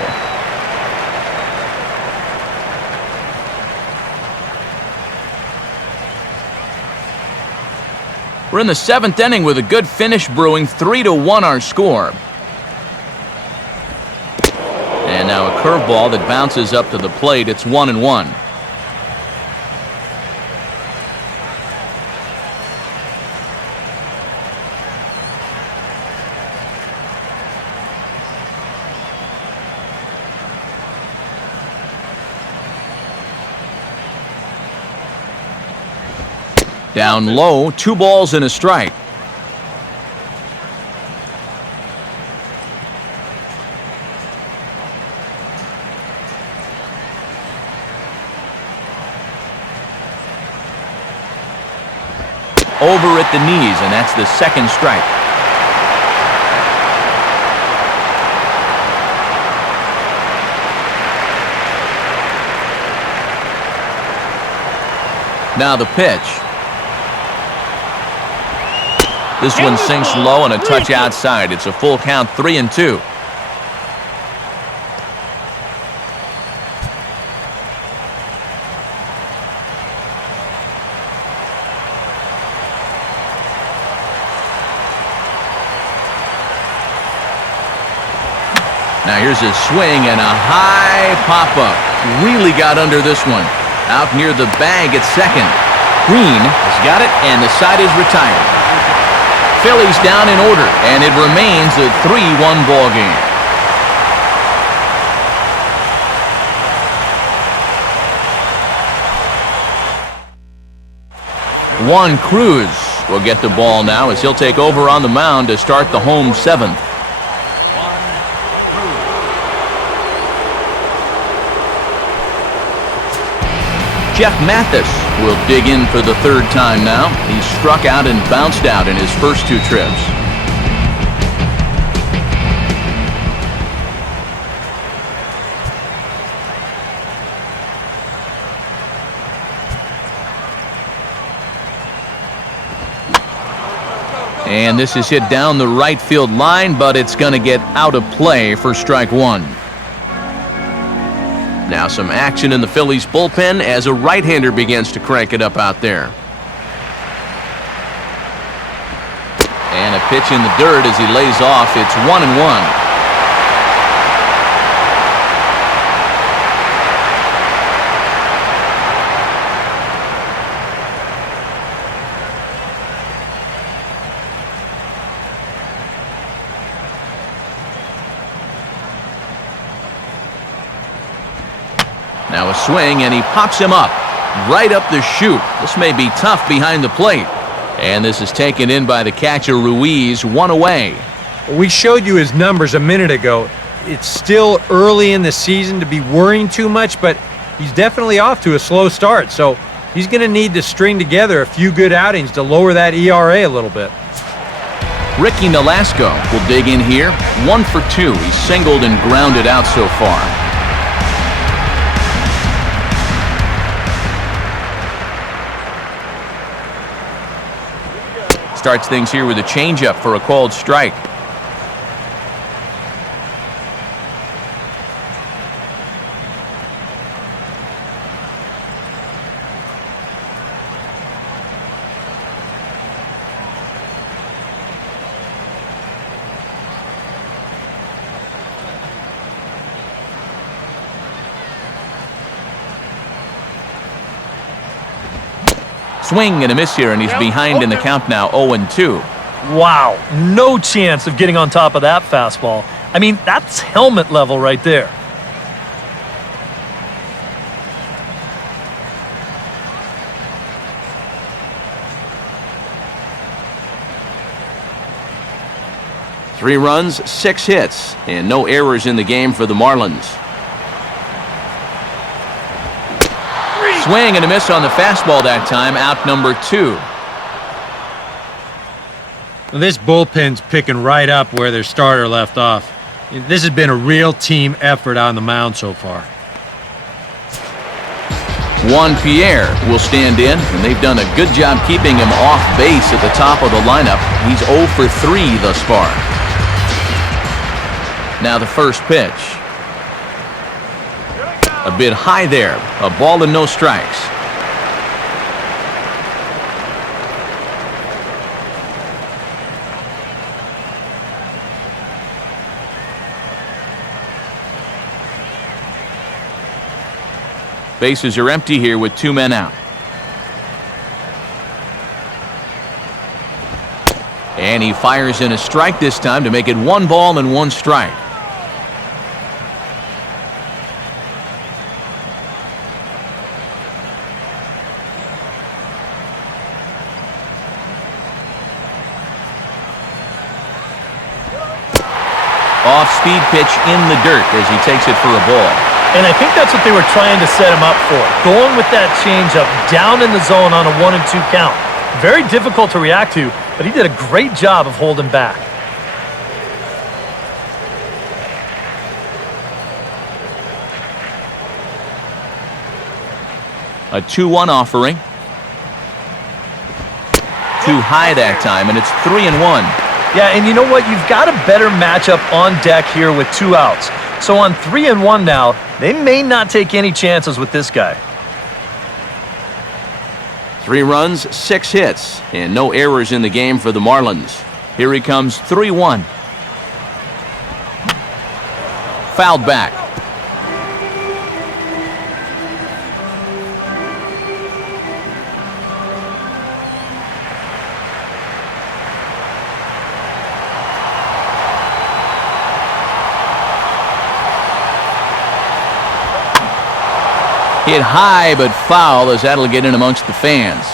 We're in the 7th inning with a good finish brewing. 3-1 our score. And now a curveball that bounces up to the plate. It's 1-1. Down low, 2 balls and a strike. Over at the knees, and that's the second strike. Now the pitch. This one sinks low and a touch outside. It's a full count, 3-2. Now here's a swing and a high pop-up. Really got under this one. Out near the bag at second. Green has got it, and the side is retired. Phillies down in order, and it remains a 3-1 ball game. Juan Cruz will get the ball now as he'll take over on the mound to start the home 7th. Jeff Mathis will dig in for the 3rd time now. He's struck out and bounced out in his first 2 trips. And this is hit down the right field line, but it's going to get out of play for strike 1. Now some action in the Phillies bullpen as a right-hander begins to crank it up out there. And a pitch in the dirt as he lays off. It's 1-1. Now a swing, and he pops him up right up the chute. This may be tough behind the plate. And this is taken in by the catcher, Ruiz, 1 away. We showed you his numbers a minute ago. It's still early in the season to be worrying too much, but he's definitely off to a slow start. So he's going to need to string together a few good outings to lower that ERA a little bit. Ricky Nolasco will dig in here. 1 for 2. He's singled and grounded out so far. Starts things here with a changeup for a called strike. Swing and a miss here, and he's behind in the count now, 0-2. Wow, no chance of getting on top of that fastball. I mean, that's helmet level right there. Three runs, 6 hits, and no errors in the game for the Marlins. Swing and a miss on the fastball that time, out number 2. This bullpen's picking right up where their starter left off. This has been a real team effort on the mound so far. Juan Pierre will stand in, and they've done a good job keeping him off base at the top of the lineup. He's 0 for 3 thus far. Now the first pitch. A bit high there. A ball and no strikes. Bases are empty here with 2 men out. And he fires in a strike this time to make it 1 ball and 1 strike. Off-speed pitch in the dirt as he takes it for a ball. And I think that's what they were trying to set him up for. Going with that changeup down in the zone on a 1-2 count. Very difficult to react to, but he did a great job of holding back. A 2-1 offering. Too high that time, and it's 3-1. Yeah, and you know what? You've got a better matchup on deck here with 2 outs. So on 3-1 now, they may not take any chances with this guy. 3 runs, 6 hits, and no errors in the game for the Marlins. Here he comes, 3-1. Fouled back. Hit high but foul as that'll get in amongst the fans.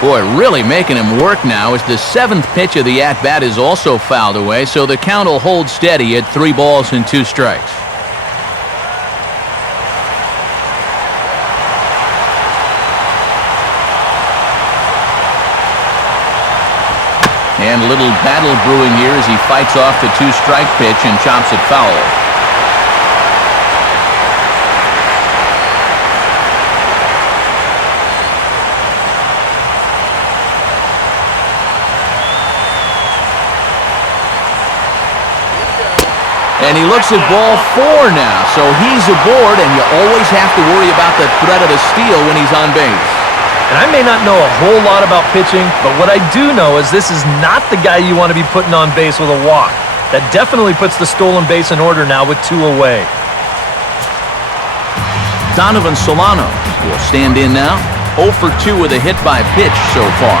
Boy, really making him work now as the 7th pitch of the at-bat is also fouled away, so the count will hold steady at 3 balls and 2 strikes. And a little battle brewing here as he fights off the 2-strike pitch and chops it foul. And he looks at ball 4 now, so he's aboard, and you always have to worry about the threat of a steal when he's on base. And I may not know a whole lot about pitching, but what I do know is this is not the guy you want to be putting on base with a walk. That definitely puts the stolen base in order now with 2 away. Donovan Solano will stand in now. 0 for 2 with a hit by pitch so far.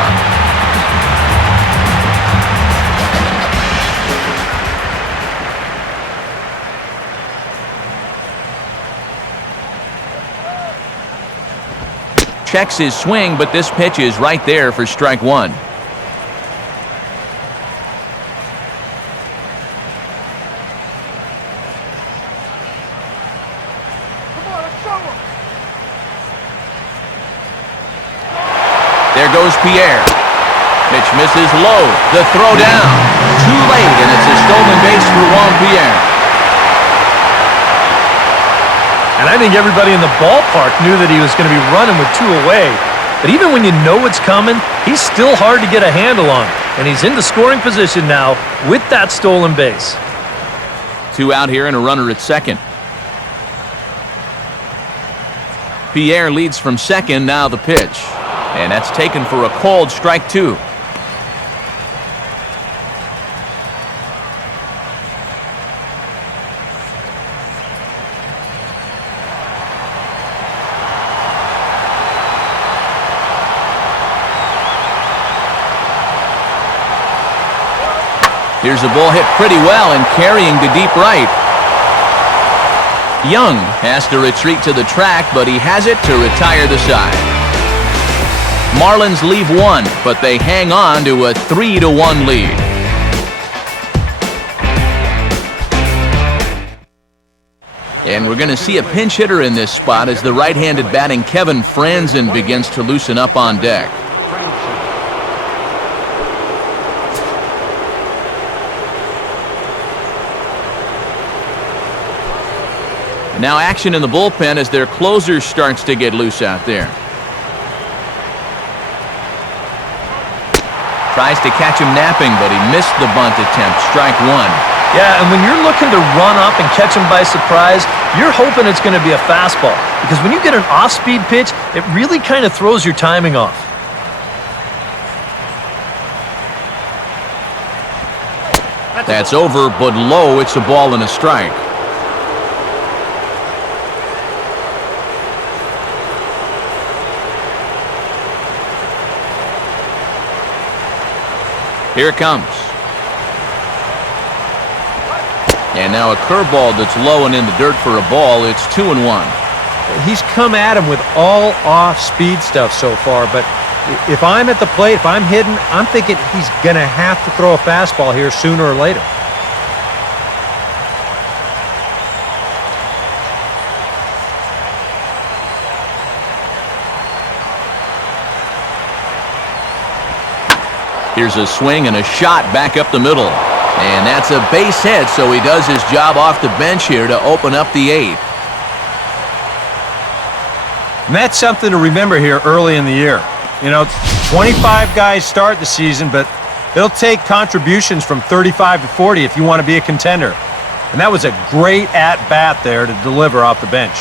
Checks his swing, but this pitch is right there for strike 1. There goes Pierre. Pitch misses low. The throw down. Too late, and it's a stolen base for Juan Pierre. And I think everybody in the ballpark knew that he was going to be running with 2 away. But even when you know it's coming, he's still hard to get a handle on. And he's into scoring position now with that stolen base. 2 out here and a runner at second. Pierre leads from second, now the pitch. And that's taken for a called strike 2. Here's a ball hit pretty well and carrying to deep right. Young has to retreat to the track, but he has it to retire the side. Marlins leave 1, but they hang on to a 3-1 lead. And we're going to see a pinch hitter in this spot as the right-handed batting Kevin Franzen begins to loosen up on deck. Now action in the bullpen as their closer starts to get loose out there. Tries to catch him napping, but he missed the bunt attempt. Strike 1. Yeah, and when you're looking to run up and catch him by surprise, you're hoping it's going to be a fastball. Because when you get an off-speed pitch, it really kind of throws your timing off. That's over, but low. It's a ball and a strike. Here it comes. And now a curveball that's low and in the dirt for a ball. It's 2-1. He's come at him with all off-speed stuff so far, but if I'm at the plate, if I'm hitting, I'm thinking he's going to have to throw a fastball here sooner or later. Here's a swing and a shot back up the middle. And that's a base hit, so he does his job off the bench here to open up the 8th. And that's something to remember here early in the year. You know, 25 guys start the season, but it'll take contributions from 35 to 40 if you want to be a contender. And that was a great at-bat there to deliver off the bench.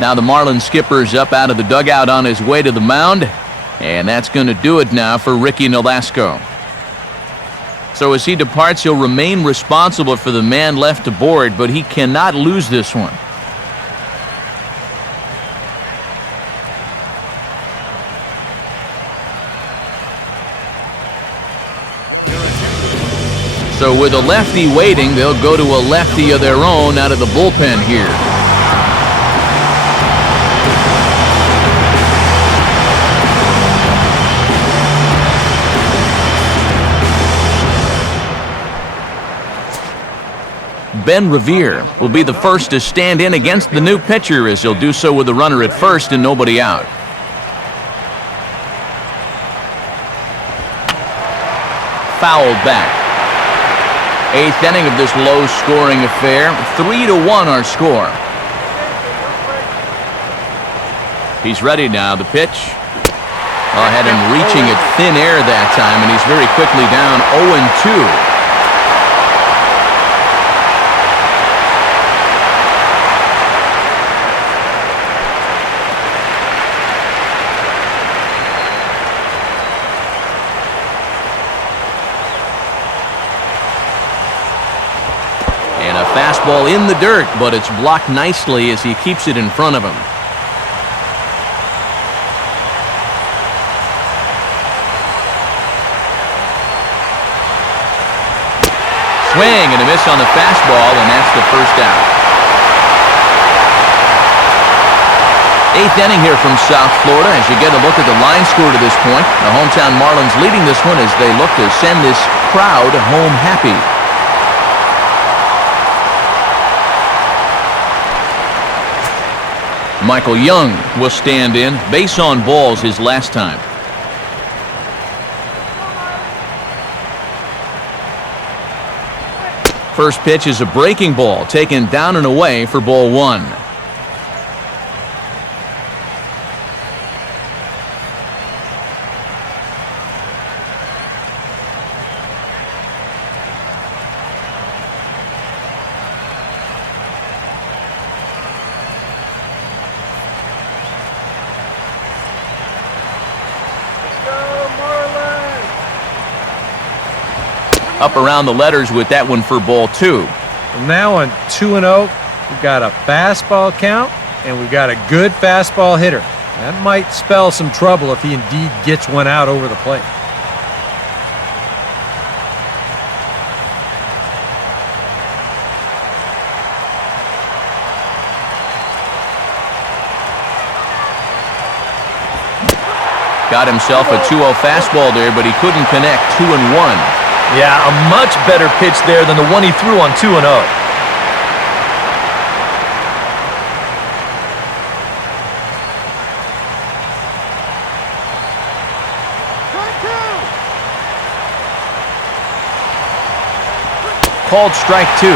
Now the Marlins skipper's up out of the dugout on his way to the mound. And that's going to do it now for Ricky Nolasco. So as he departs, he'll remain responsible for the man left aboard, but he cannot lose this one. So with a lefty waiting, they'll go to a lefty of their own out of the bullpen here. Ben Revere will be the first to stand in against the new pitcher, as he'll do so with a runner at first and nobody out. Fouled back. 8th inning of this low-scoring affair. 3-1 our score. He's ready now. The pitch. Oh, had him reaching at thin air that time, and he's very quickly down 0-2. Fastball in the dirt, but it's blocked nicely as he keeps it in front of him. Swing and a miss on the fastball, and that's the first out. 8th inning here from South Florida as you get a look at the line score to this point. The hometown Marlins leading this one as they look to send this crowd home happy. Michael Young will stand in. Base on balls his last time. First pitch is a breaking ball taken down and away for ball 1. Up around the letters with that one for ball 2. And now on 2-0, we've got a fastball count, and we've got a good fastball hitter. That might spell some trouble if he indeed gets one out over the plate. Got himself a 2-0 fastball there, but he couldn't connect. 2-1. Yeah, a much better pitch there than the one he threw on 2-0. Called strike 2.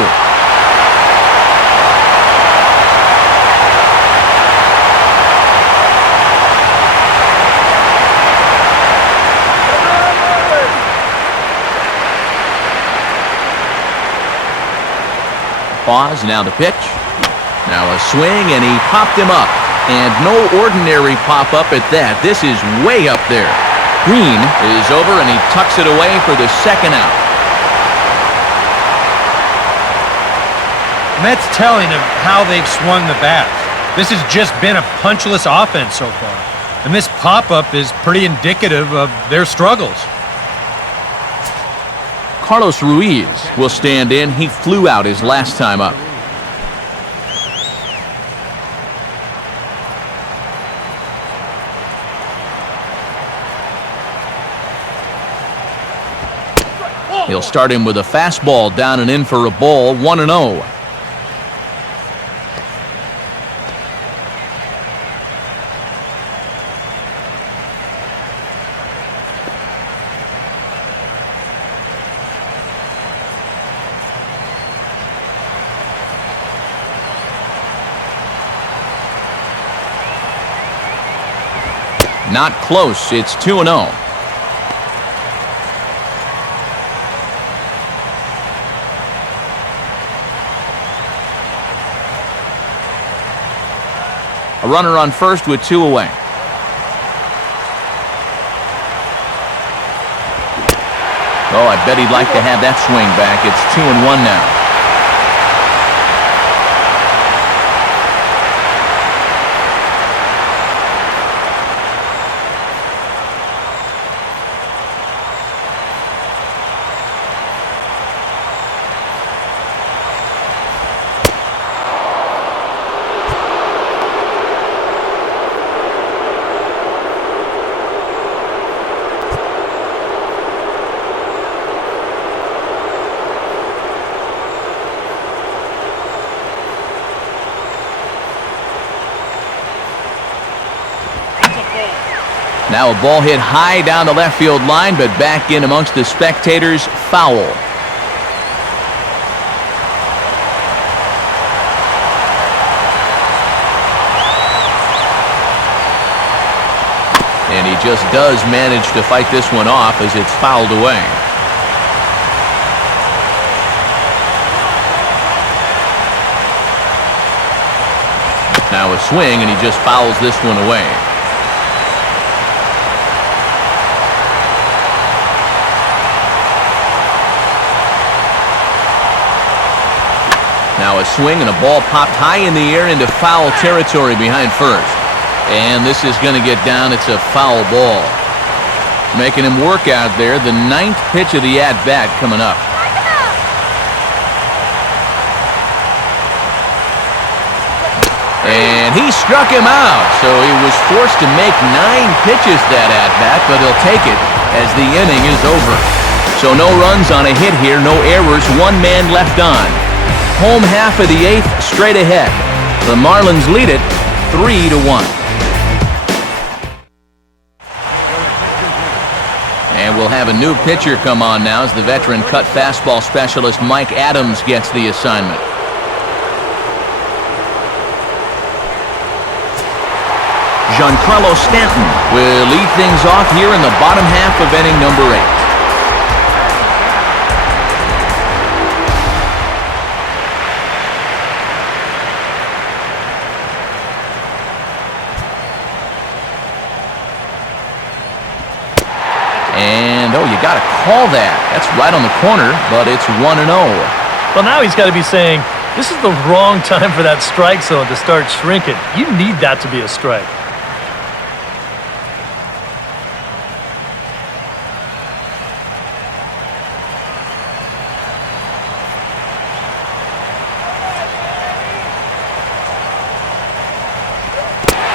Pause, now the pitch. Now a swing, and he popped him up. And no ordinary pop-up at that. This is way up there. Green is over, and he tucks it away for the second out. And that's telling of how they've swung the bat. This has just been a punchless offense so far. And this pop-up is pretty indicative of their struggles. Carlos Ruiz will stand in. He flew out his last time up. He'll start him with a fastball down and in for a ball, 1-0. Not close. It's 2-0. A runner on first with 2 away. Oh, I bet he'd like to have that swing back. It's 2-1 now. Now a ball hit high down the left field line, but back in amongst the spectators. Foul. And he just does manage to fight this one off as it's fouled away. Now a swing, and he just fouls this one away. Now a swing, and a ball popped high in the air into foul territory behind first. And this is going to get down. It's a foul ball. Making him work out there. The 9th pitch of the at-bat coming up. And he struck him out. So he was forced to make 9 pitches that at-bat, but he'll take it as the inning is over. So no runs on a hit here, no errors, 1 man left on. Home half of the 8th, straight ahead. The Marlins lead it 3-1. And we'll have a new pitcher come on now as the veteran cut fastball specialist Mike Adams gets the assignment. Giancarlo Stanton will lead things off here in the bottom half of inning number 8. And, oh, you got to call that. That's right on the corner, but it's 1-0. Well, now he's got to be saying, this is the wrong time for that strike zone to start shrinking. You need that to be a strike.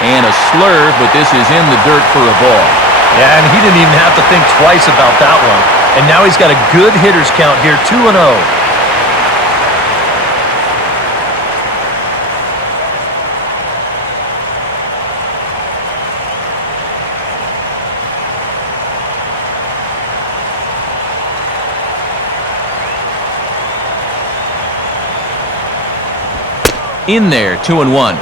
And a slurve, but this is in the dirt for a ball. Yeah, and he didn't even have to think twice about that one. And now he's got a good hitters count here, 2-0. In there, 2-1.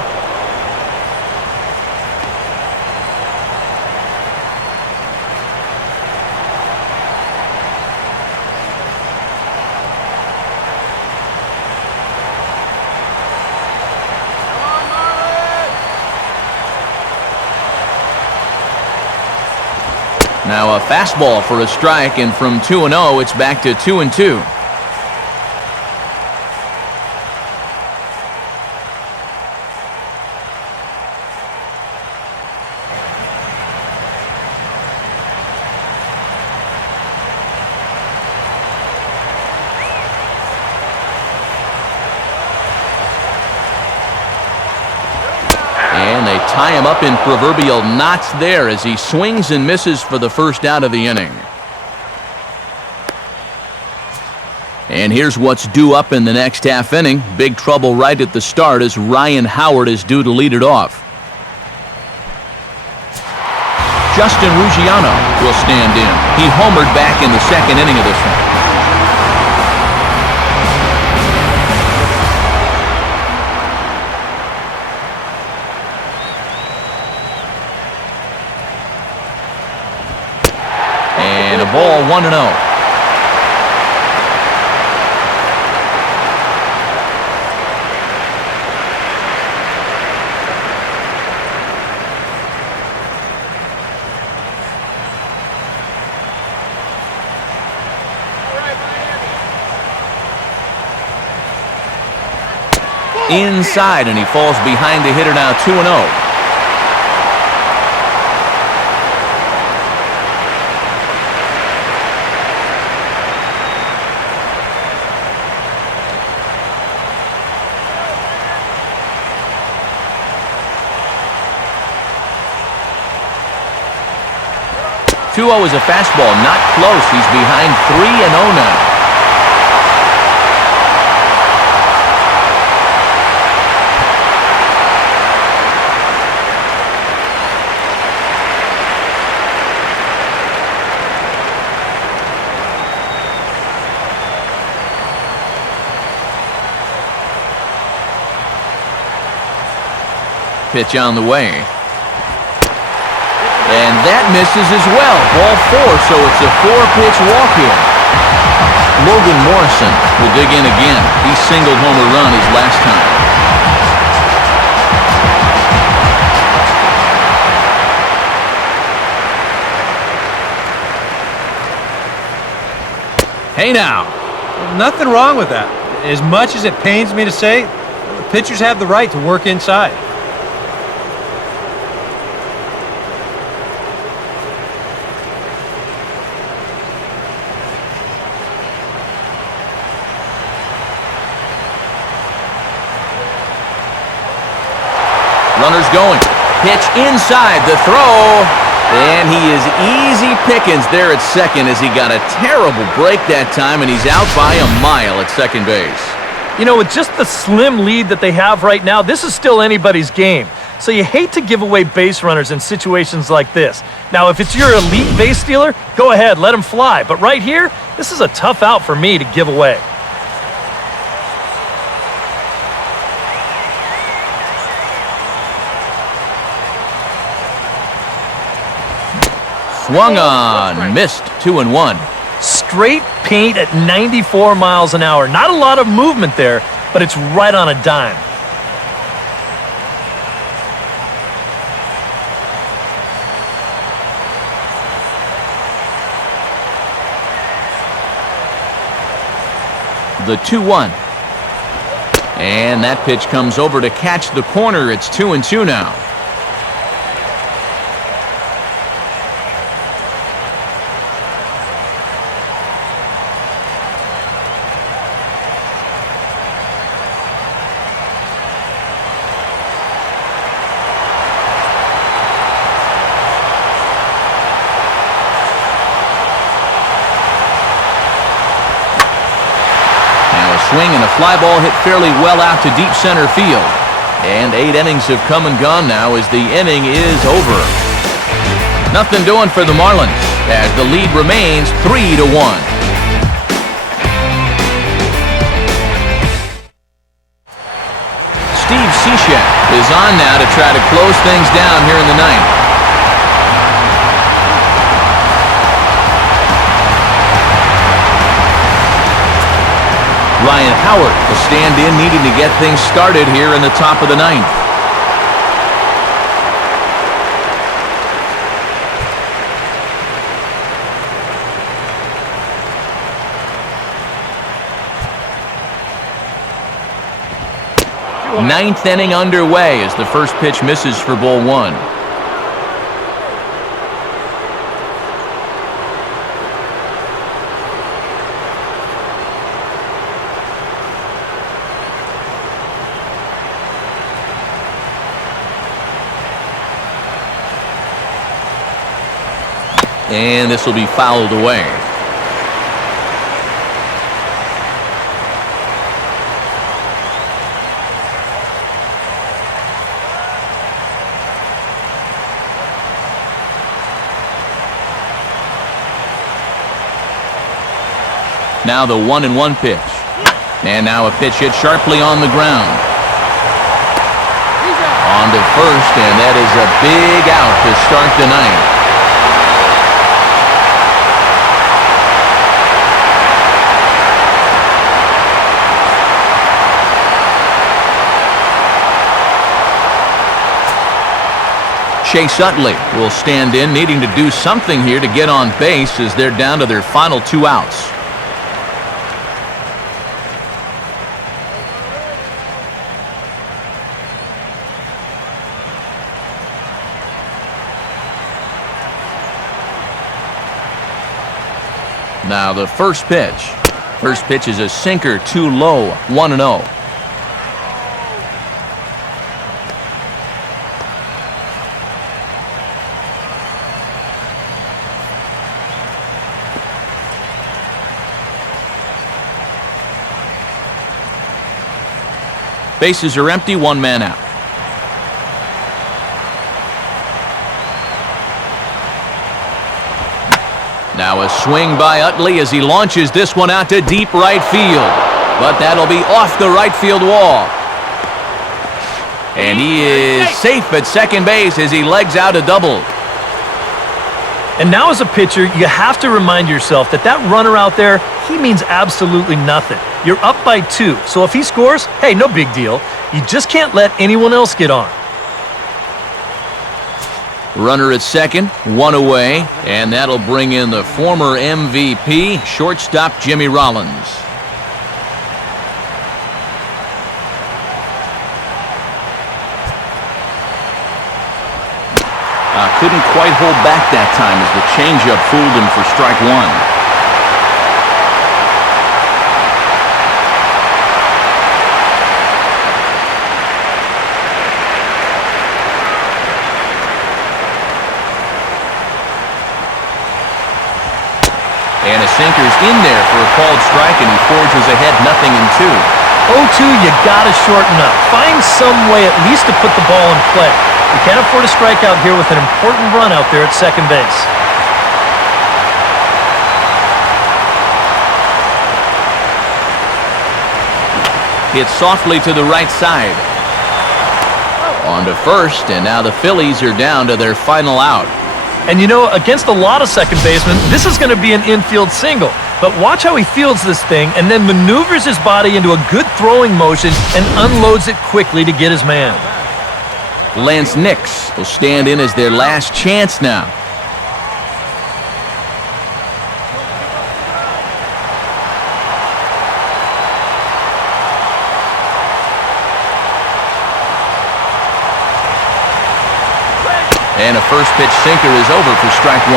Now a fastball for a strike, and from 2-0, it's back to 2-2. tie him up in proverbial knots there as he swings and misses for the first out of the inning. And here's what's due up in the next half inning. Big trouble right at the start as Ryan Howard is due to lead it off. Justin Ruggiano will stand in. He homered back in the second inning of this one. And a ball 1-0. Inside, and he falls behind the hitter now, 2-0. Is a fastball, not close. He's behind 3-0 now. Pitch on the way. And that misses as well. Ball 4, so it's a 4-pitch walk here. Logan Morrison will dig in again. He singled home a run his last time. Hey now. Nothing wrong with that. As much as it pains me to say, the pitchers have the right to work inside. Runners going. Pitch inside the throw. And he is easy pickings there at second as he got a terrible break that time, and he's out by a mile at second base. You know, with just the slim lead that they have right now, this is still anybody's game. So you hate to give away base runners in situations like this. Now, if it's your elite base stealer, go ahead, let him fly. But right here, this is a tough out for me to give away. Swung on, missed, 2-1. Straight paint at 94 miles an hour. Not a lot of movement there, but it's right on a dime. The 2-1. And that pitch comes over to catch the corner. It's 2-2 now. Swing and a fly ball hit fairly well out to deep center field. And 8 innings have come and gone now as the inning is over. Nothing doing for the Marlins as the lead remains 3-1. Steve Cishek is on now to try to close things down here in the ninth. Ryan Howard will stand in, needing to get things started here in the top of the ninth. Ninth inning underway as the first pitch misses for ball 1. And this will be fouled away. Now the 1-1 pitch. And now a pitch hit sharply on the ground. On to first, and that is a big out to start the ninth. Chase Utley will stand in, needing to do something here to get on base as they're down to their final 2 outs. Now the first pitch. First pitch is a sinker, too low, 1-0. Bases are empty, 1 man out. Now a swing by Utley as he launches this one out to deep right field. But that'll be off the right field wall. And he is safe at second base as he legs out a double. And now as a pitcher, you have to remind yourself that that runner out there, he means absolutely nothing. You're up by 2, so if he scores, hey, no big deal. You just can't let anyone else get on. Runner at second, 1 away, and that'll bring in the former MVP, shortstop Jimmy Rollins. Couldn't quite hold back that time as the changeup fooled him for strike 1. And a sinker's in there for a called strike, and he forges ahead 0-2. 0-2, you gotta shorten up. Find some way at least to put the ball in play. You can't afford a strikeout here with an important run out there at second base. Hit softly to the right side. On to first, and now the Phillies are down to their final out. And you know, against a lot of second basemen, this is going to be an infield single. But watch how he fields this thing and then maneuvers his body into a good throwing motion and unloads it quickly to get his man. Lance Nix will stand in as their last chance now. And a first pitch sinker is over for strike 1.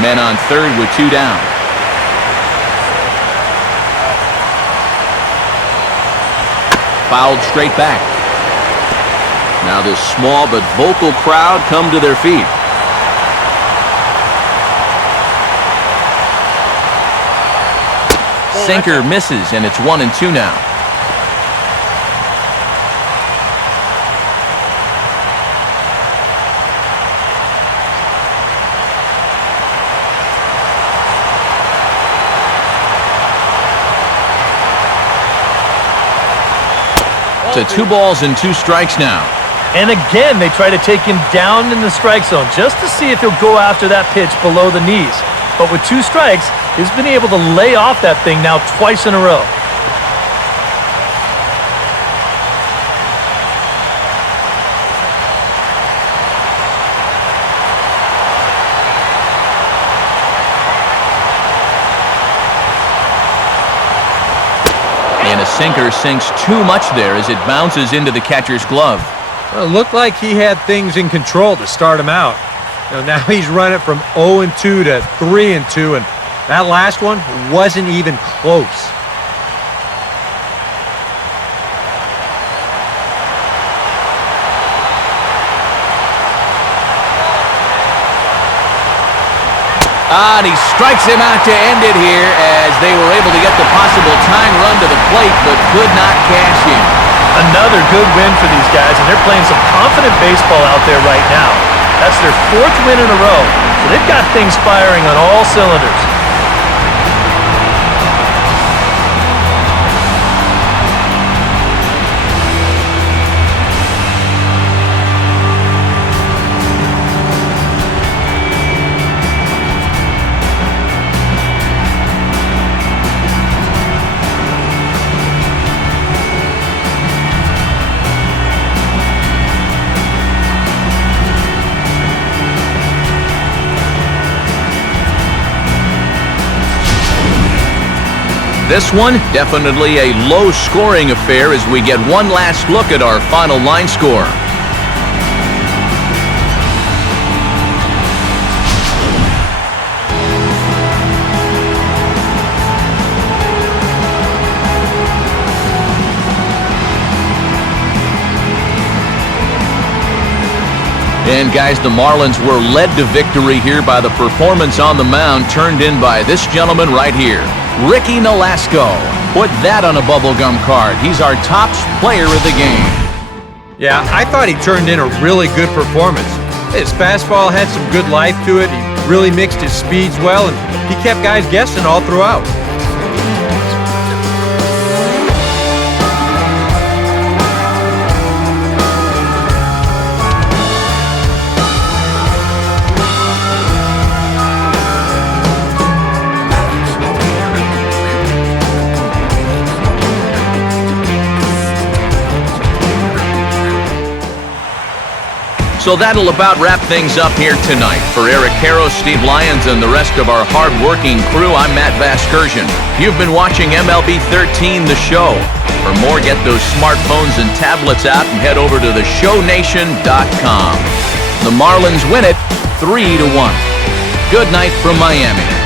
Men on third with 2 down. Fouled straight back. Now this small but vocal crowd come to their feet. Sinker misses, and it's 1-2 now. To 2 balls and 2 strikes now. And again, they try to take him down in the strike zone just to see if he'll go after that pitch below the knees. But with 2 strikes, he's been able to lay off that thing now twice in a row. And a sinker sinks too much there as it bounces into the catcher's glove. Well, it looked like he had things in control to start him out. Now he's running from 0-2 to 3-2, and that last one wasn't even close. And he strikes him out to end it here as they were able to get the possible tying run to the plate, but could not cash in. Another good win for these guys, and they're playing some confident baseball out there right now. That's their 4th win in a row, so they've got things firing on all cylinders. This one, definitely a low-scoring affair as we get one last look at our final line score. And guys, the Marlins were led to victory here by the performance on the mound turned in by this gentleman right here, Ricky Nolasco. Put that on a bubblegum card. He's our top player of the game. Yeah, I thought he turned in a really good performance. His fastball had some good life to it. He really mixed his speeds well, and he kept guys guessing all throughout. So that'll about wrap things up here tonight. For Eric Caro, Steve Lyons, and the rest of our hard-working crew, I'm Matt Vasgersian. You've been watching MLB 13, the show. For more, get those smartphones and tablets out and head over to theshownation.com. The Marlins win it 3-1. Good night from Miami.